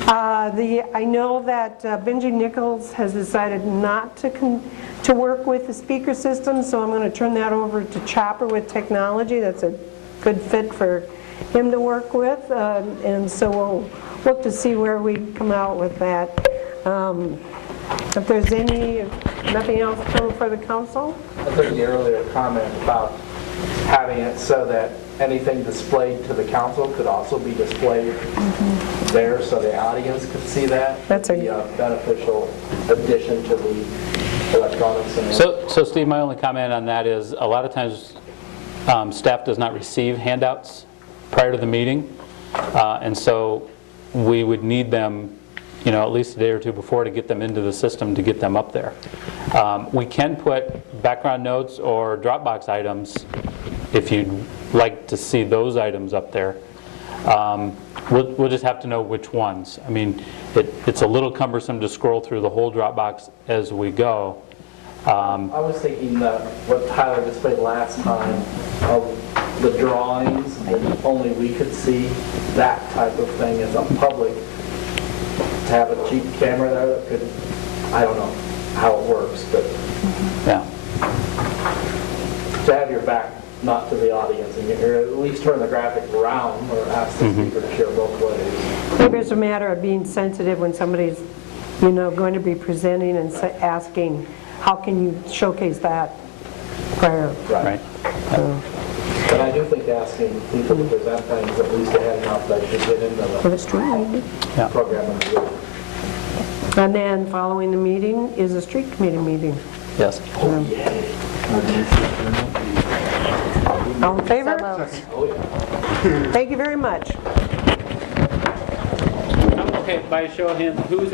I know that Benji Nichols has decided not to work with the speaker system, so I'm going to turn that over to Chopper with technology. That's a good fit for him to work with, and so we'll look to see where we come out with that. If there's nothing else coming for the council? I think the earlier comment about having it so that anything displayed to the council could also be displayed there so the audience could see that. That's a beneficial addition to the electronics. So Steve, my only comment on that is a lot of times staff does not receive handouts prior to the meeting, and so we would need them, at least a day or two before to get them into the system to get them up there. We can put background notes or Dropbox items if you'd like to see those items up there. We'll just have to know which ones. I mean, it's a little cumbersome to scroll through the whole Dropbox as we go. I was thinking that what Tyler displayed last time of the drawings, and only we could see that type of thing as a public, to have a cheap camera there that could, I don't know how it works, but yeah, to have your back not to the audience, and you're at least turn the graphic around or ask the speaker to share both ways. Maybe it's a matter of being sensitive when somebody's, going to be presenting and asking, how can you showcase that prior? Right. But I do think asking people to present things at least ahead enough that you get into the program. And then following the meeting is a street committee meeting. Yes. All in favor? So moved. Thank you very much. Okay, by show of hands, who's